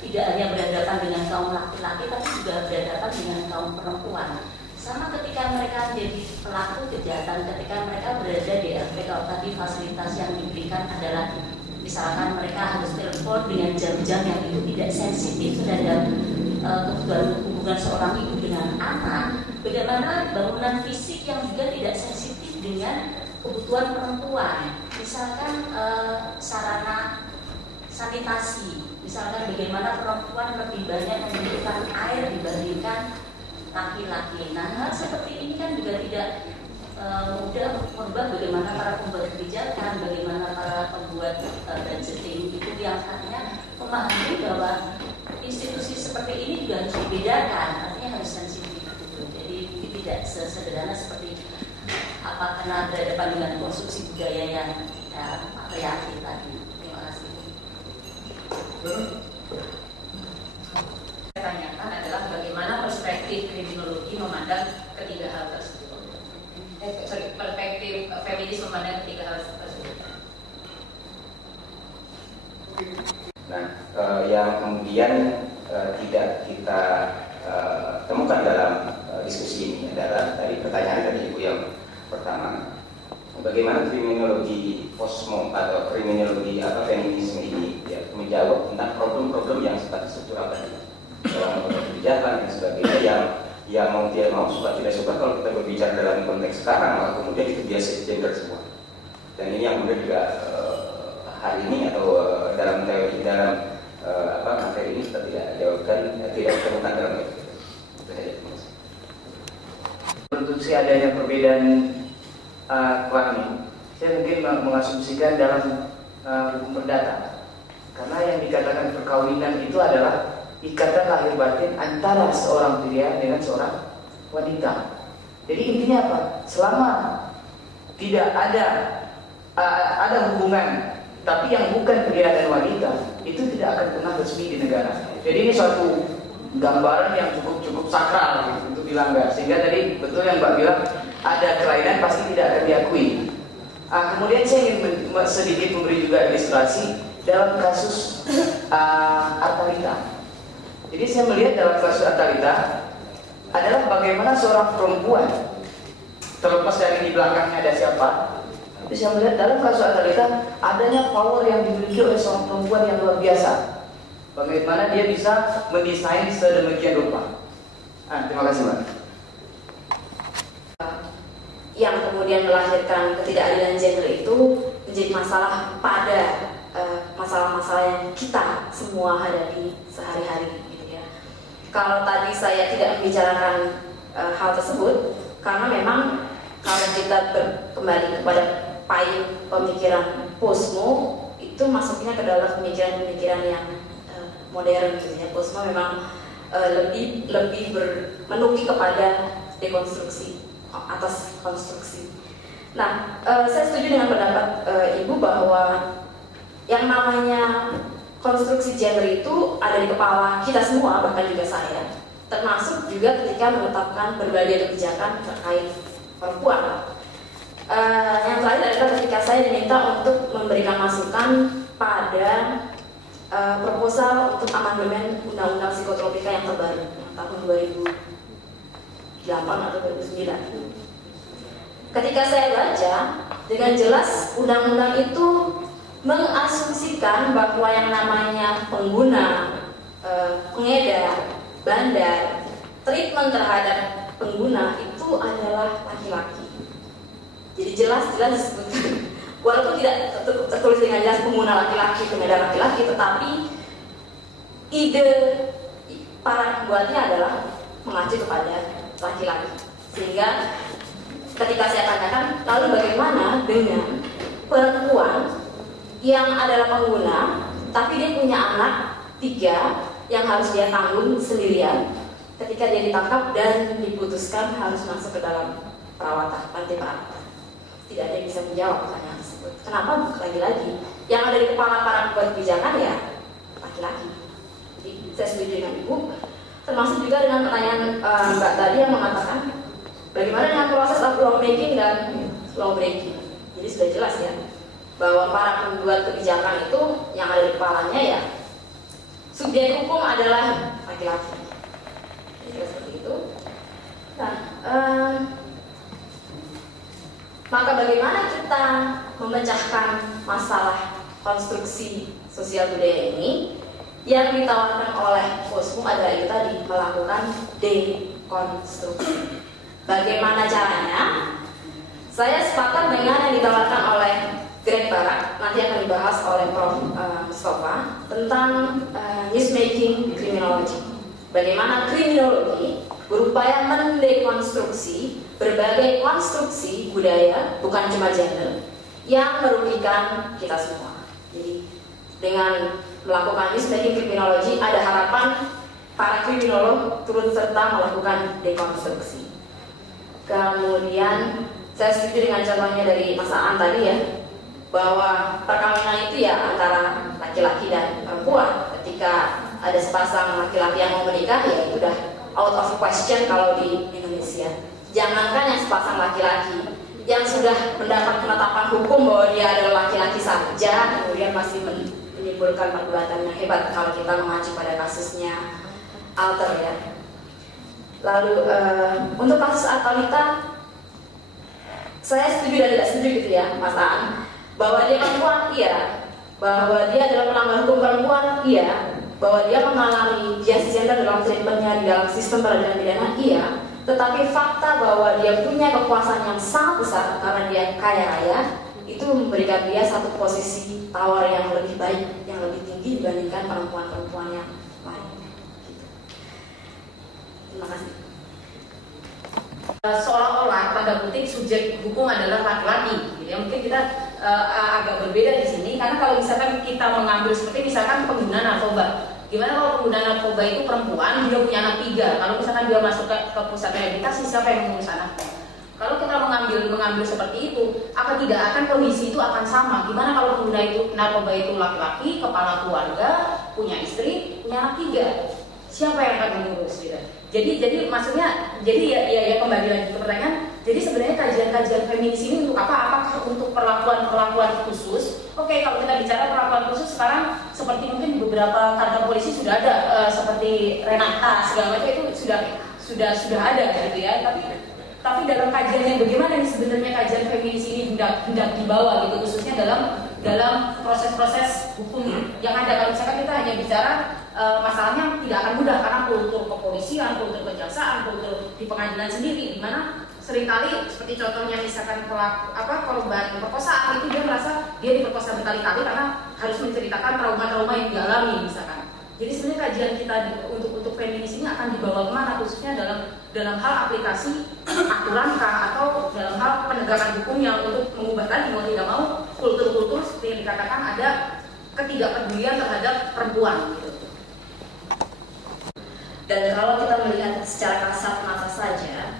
tidak hanya berhadapan dengan kaum laki-laki, tapi juga berhadapan dengan kaum perempuan. Sama ketika mereka menjadi pelaku kejahatan, ketika mereka berada di RP, kalau tadi fasilitas yang diberikan adalah misalkan mereka harus telepon dengan jam-jam yang itu tidak sensitif terhadap kebutuhan hubungan seorang ibu dengan anak, bagaimana bangunan fisik yang juga tidak sensitif dengan kebutuhan perempuan, misalkan sarana sanitasi, misalkan bagaimana perempuan lebih banyak membutuhkan air dibandingkan laki-laki. Nah, hal seperti ini kan juga tidak mudah merubah bagaimana para pembuat kebijakan, bagaimana para pembuat budgeting itu yang artinya memahami bahwa institusi seperti ini juga harus dibedakan, artinya harus sensitif gitu. Jadi tidak sesederhana seperti apa karena berhadapan dengan konstruksi budaya yang reaktif tadi. Terima kasih. Saya tanyakan adalah bagaimana perspektif kriminologi memandang ketiga hal tersebut. Perspektif feminis memandang ketiga hal tersebut. Nah, yang kemudian tidak kita temukan dalam diskusi ini adalah tadi pertanyaan dari Ibu yang pertama, bagaimana kriminologi posmo atau kriminologi feminisme ini ya, menjawab tentang problem-problem yang sifatnya struktural tadi dalam kebijakan dan sebagainya yang mau tidak mau, suka tidak suka, kalau kita berbicara dalam konteks sekarang maka kemudian itu biasa gender semua. Dan ini yang kemudian juga hari ini atau dalam teori materi ini kita tidak jawabkan, tidak ditemukan dalam teori. Produksi adanya perbedaan kelamin, saya mungkin mengasumsikan dalam hukum perdata, karena yang dikatakan perkawinan itu adalah ikatan lahir batin antara seorang pria dengan seorang wanita. Jadi intinya apa? Selama tidak ada hubungan, tapi yang bukan pria dan wanita, itu tidak akan pernah resmi di negara. Jadi ini suatu gambaran yang cukup sakral gitu, untuk dilanggar. Sehingga tadi betul yang Mbak bilang, ada kelainan pasti tidak akan diakui. Kemudian saya ingin sedikit memberi juga ilustrasi dalam kasus Artalita. Jadi saya melihat dalam kasus Artalita adalah bagaimana seorang perempuan, terlepas dari di belakangnya ada siapa, tapi saya melihat dalam kasus Artalita adanya power yang dimiliki oleh seorang perempuan yang luar biasa. Bagaimana dia bisa mendesain sedemikian rupa. Terima kasih Mbak. Yang kemudian melahirkan ketidakadilan gender itu menjadi masalah pada masalah-masalah yang kita semua hadapi sehari-hari. Kalau tadi saya tidak membicarakan hal tersebut, karena memang kalau kita kembali kepada payung pemikiran posmo, itu masuknya ke dalam pemikiran-pemikiran yang modern. Gitu ya. Posmo memang lebih menuki kepada dekonstruksi atas konstruksi. Nah, saya setuju dengan pendapat Ibu bahwa yang namanya konstruksi gender itu ada di kepala kita semua, bahkan juga saya, termasuk juga ketika menetapkan berbagai kebijakan terkait perempuan. Yang terakhir adalah ketika saya diminta untuk memberikan masukan pada proposal untuk amandemen Undang-Undang Psikotropika yang terbaru tahun 2008 atau 2009. Ketika saya baca, dengan jelas undang-undang itu mengasumsikan bahwa yang namanya pengguna, pengedar, bandar, treatment terhadap pengguna itu adalah laki-laki. Jadi jelas-jelas disebutkan, walaupun tidak tertulis dengan jelas pengguna laki-laki, pengedar laki-laki, tetapi ide para pembuatnya adalah mengacu kepada laki-laki. Sehingga ketika saya tanyakan, lalu bagaimana dengan perempuan yang adalah pengguna, tapi dia punya anak 3 yang harus dia tanggung sendirian ketika dia ditangkap dan diputuskan harus masuk ke dalam perawatan, panti perawatan. Tidak ada yang bisa menjawab pertanyaan tersebut. Kenapa? Lagi-lagi yang ada di kepala para pembuat kebijakan ya laki-laki. Jadi saya setuju dengan Ibu, termasuk juga dengan pertanyaan Mbak tadi yang mengatakan bagaimana dengan proses lawmaking dan lawbreaking. Jadi sudah jelas ya bahwa para pembuat kebijakan itu yang ada di kepalanya ya subjek hukum adalah laki-laki. Jadi seperti itu. Nah, maka bagaimana kita memecahkan masalah konstruksi sosial budaya ini? Yang ditawarkan oleh Posmo adalah itu tadi, melakukan dekonstruksi. Bagaimana caranya? Saya sepakat dengan yang ditawarkan oleh Greg Barak, nanti akan dibahas oleh Prof. Mustafa tentang newsmaking criminology. Bagaimana kriminologi berupaya mendekonstruksi berbagai konstruksi budaya, bukan cuma gender, yang merugikan kita semua. Jadi dengan melakukan newsmaking criminology, ada harapan para kriminolog turut serta melakukan dekonstruksi. Kemudian saya setuju dengan contohnya dari Mas Aan tadi ya, bahwa perkawinan itu ya antara laki-laki dan perempuan. Ketika ada sepasang laki-laki yang mau menikah, ya itu udah out of question kalau di Indonesia. Jangankan yang sepasang laki-laki yang sudah mendapat penetapan hukum bahwa dia adalah laki-laki saja, kemudian masih menimbulkan perbuatan yang hebat kalau kita mengacu pada kasusnya Alter ya. Lalu untuk kasus Artalita, saya setuju dan tidak setuju gitu ya Mas Aan, bahwa dia perempuan iya, bahwa dia adalah pelanggar hukum perempuan iya, bahwa dia mengalami bias gender dalam treatmentnya di dalam sistem peradilan pidana iya, tetapi fakta bahwa dia punya kekuasaan yang sangat besar karena dia kaya raya itu memberikan dia satu posisi tawar yang lebih baik, yang lebih tinggi dibandingkan perempuan-perempuan yang lain. Terima kasih. Seolah-olah tanda kutip subjek hukum adalah laki-laki, gitu ya. Mungkin kita agak berbeda di sini karena kalau misalkan kita mengambil seperti misalkan pengguna narkoba, gimana kalau pengguna narkoba itu perempuan, dia punya anak 3, kalau misalkan dia masuk ke pusat rehabilitasi, siapa yang mengurus anaknya? Kalau kita mengambil seperti itu, apa tidak akan kondisi itu akan sama? Gimana kalau pengguna itu narkoba itu laki-laki, kepala keluarga, punya istri, punya anak 3, siapa yang akan mengurus? Gitu. Jadi maksudnya, jadi ya kembali lagi ke pertanyaan. Jadi sebenarnya kajian-kajian feminis ini untuk apa? Apakah untuk perlakuan khusus? Oke, kalau kita bicara perlakuan khusus sekarang seperti mungkin di beberapa kantor polisi sudah ada seperti Renata segala macam itu sudah ada gitu ya. Tapi dalam kajiannya bagaimana nih sebenarnya kajian feminis ini hendak dibawa gitu, khususnya dalam proses-proses hukum yang ada. Kalau misalkan kita hanya bicara masalahnya tidak akan mudah karena kultur kepolisian, kultur kejaksaan, kultur di pengadilan sendiri, di mana seringkali seperti contohnya misalkan korban perkosaan itu dia merasa dia diperkosa berkali-kali karena harus menceritakan trauma-trauma yang dialami misalkan. Jadi sebenarnya kajian kita untuk feminis ini akan dibawa kemana, khususnya dalam hal aplikasi aturan atau dalam hal penegakan hukum yang untuk mengubah tadi mau tidak mau kultur-kultur seperti yang dikatakan ada ketidakpedulian terhadap perempuan gitu. Dan kalau kita melihat secara kasat mata saja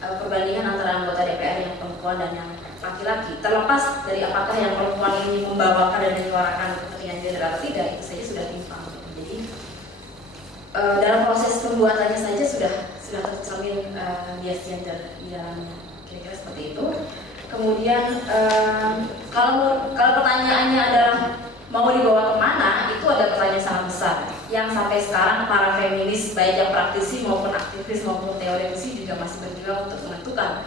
perbandingan antara anggota DPR yang perempuan dan yang laki-laki, terlepas dari apakah yang perempuan ini membawakan dan menyuarakan kepentingan gender atau tidak, itu saja sudah timpang. Jadi dalam proses pembuatannya saja sudah tercermin bias gender yang kira-kira seperti itu. Kemudian kalau pertanyaannya adalah mau dibawa kemana, itu ada pertanyaan sangat besar yang sampai sekarang para feminis baik yang praktisi maupun aktivis maupun teoretisi juga masih berjuang untuk menentukan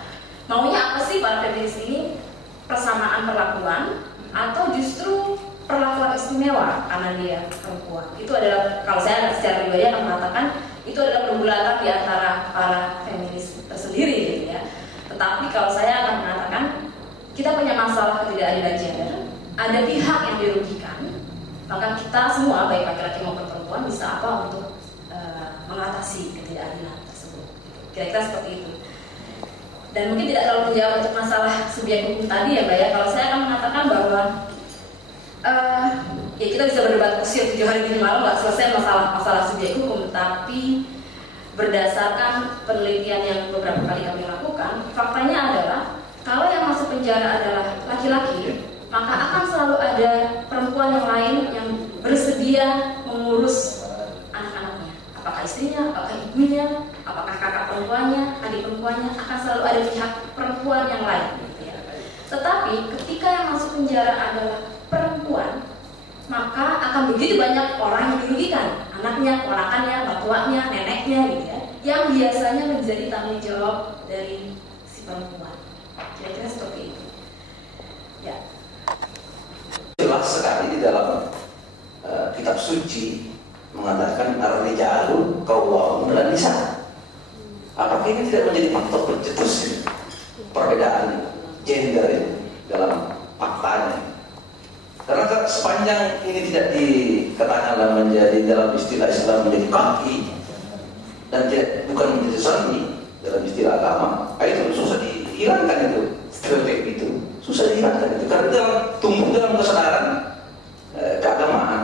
maunya apa sih para feminis ini, persamaan perlakuan atau justru perlakuan istimewa karena dia perempuan. Itu adalah, kalau saya secara pribadi akan mengatakan itu adalah pergulatan di antara para feminis tersendiri gitu ya. Tetapi kalau saya akan mengatakan kita punya masalah ketidakadilan gender, ada pihak yang dirugikan, maka kita semua baik laki-laki maupun perempuan bisa apa untuk mengatasi ketidakadilan tersebut. Kira-kira seperti itu. Dan mungkin tidak terlalu menjawab untuk masalah subjek hukum tadi ya Mbak ya. Kalau saya akan mengatakan bahwa ya kita bisa berdebat usia 7 hari 7 malam nggak selesai masalah subjek hukum, tapi berdasarkan penelitian yang beberapa kali kami lakukan, faktanya adalah kalau yang masuk penjara adalah laki-laki, maka akan selalu ada perempuan yang lain yang bersedia mengurus anak-anaknya. Apakah istrinya, apakah ibunya, apakah kakak perempuannya, adik perempuannya, akan selalu ada pihak perempuan yang lain. Tetapi ketika yang masuk penjara adalah perempuan, maka akan begitu banyak orang yang dirugikan. Anaknya, ponakannya, mertuanya, neneknya gitu ya, yang biasanya menjadi tanggung jawab dari si perempuan. Kira-kira seperti itu. Ya. Jelas sekali di dalam kitab suci mengatakan ar-rijalu qawwamun 'alan nisa. Apakah ini tidak menjadi faktor pencetus perbedaan gender ini dalam faktanya? Karena sepanjang ini tidak dikatakanlah menjadi dalam istilah Islam menjadi kaki dan bukan menjadi suami dalam istilah agama, itu susah dihilangkan itu stereotip itu. Susah dihilangkan itu karena tumbuh dalam kesadaran keagamaan.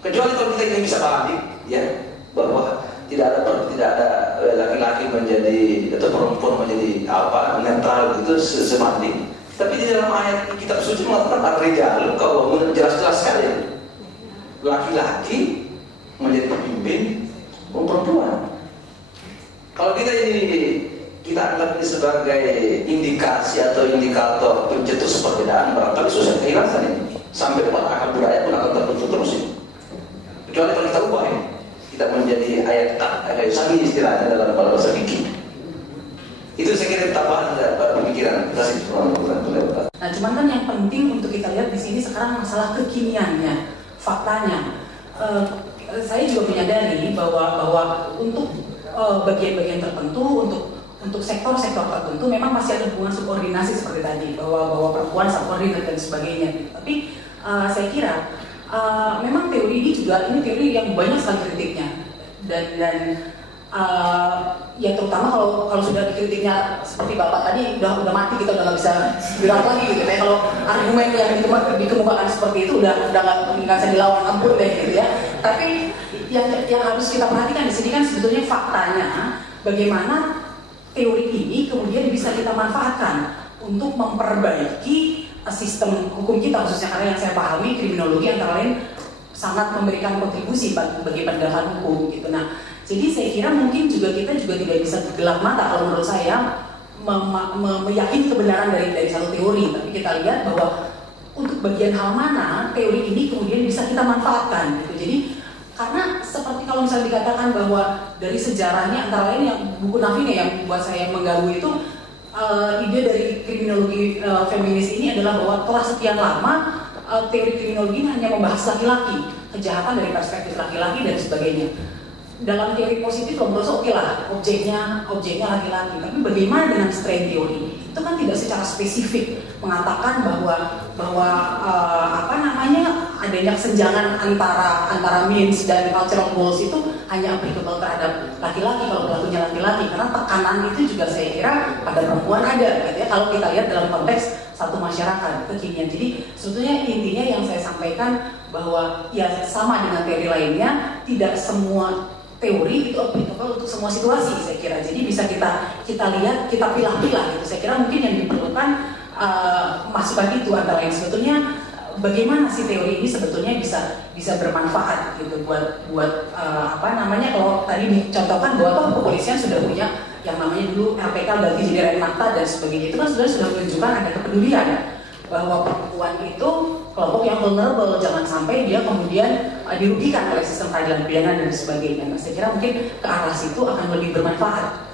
Kecuali kalau kita ingin bisa balik, ya, bahwa tidak ada laki-laki menjadi atau perempuan menjadi apa netral itu semati. Tapi di dalam ayat kitab suci mengatakan ar-rijalu qawwamun, jelas-jelas sekali laki-laki menjadi pemimpin perempuan. Kalau kita anggap ini sebagai indikasi atau indikator pencetus perbedaan, barangkali susah dihilangkan ini. Sampai pada akal budaya pun akan terbentuk terus ini. Kecuali kalau kita ubah ini, kita menjadi ayat sahih istilahnya dalam bahasa fikih. Itu saya kira tambahan pemikiran kita sih bukan. Nah, cuman kan yang penting untuk kita lihat di sini sekarang masalah kekiniannya, faktanya. Saya juga menyadari bahwa untuk bagian-bagian tertentu, untuk sektor-sektor tertentu memang masih ada hubungan subordinasi seperti tadi, bahwa perempuan subordinat dan sebagainya. Tapi saya kira memang teori ini teori yang banyak sekali kritiknya dan ya terutama kalau sudah dikritiknya seperti Bapak tadi udah mati, kita udah nggak bisa dirawat lagi gitu ya. Kalau argumen yang dikemukakan seperti itu udah nggak bisa dilawan, ampun deh gitu ya. Tapi yang harus kita perhatikan di sini kan sebetulnya faktanya bagaimana teori ini kemudian bisa kita manfaatkan untuk memperbaiki sistem hukum kita, khususnya karena yang saya pahami kriminologi antara lain sangat memberikan kontribusi bagi penegakan hukum gitu. Nah, jadi saya kira mungkin kita juga tidak bisa gelap mata kalau menurut saya meyakini kebenaran dari satu teori, tapi kita lihat bahwa untuk bagian hal mana teori ini kemudian bisa kita manfaatkan gitu. Jadi karena seperti kalau misalnya dikatakan bahwa dari sejarahnya antara lain yang buku Navine yang buat saya mengganggu itu ide dari kriminologi feminis ini adalah bahwa telah sekian lama teori kriminologi ini hanya membahas laki-laki, kejahatan dari perspektif laki-laki dan sebagainya. Dalam teori positif menurut saya oke lah, objeknya laki-laki. Tapi bagaimana dengan strain teori? Itu kan tidak secara spesifik mengatakan bahwa adanya kesenjangan antara means dan cultural goals itu hanya applicable terhadap laki-laki kalau pelakunya laki-laki, karena tekanan itu juga saya kira pada perempuan ada gitu ya, kalau kita lihat dalam konteks satu masyarakat kekinian. Jadi sebetulnya intinya yang saya sampaikan bahwa ya sama dengan teori lainnya, tidak semua teori itu applicable untuk semua situasi saya kira. Jadi bisa kita lihat, kita pilah-pilah gitu. Saya kira mungkin yang diperlukan masukan itu antara lain sebetulnya bagaimana sih teori ini sebetulnya bisa bermanfaat gitu buat kalau tadi dicontohkan bahwa kepolisian sudah punya yang namanya dulu RPK ganti jadi Renakta dan sebagainya, itu kan sudah menunjukkan ada kepedulian bahwa perempuan itu kelompok yang vulnerable, jangan sampai dia kemudian dirugikan oleh sistem peradilan pidana dan sebagainya. Nah, saya kira mungkin ke arah situ akan lebih bermanfaat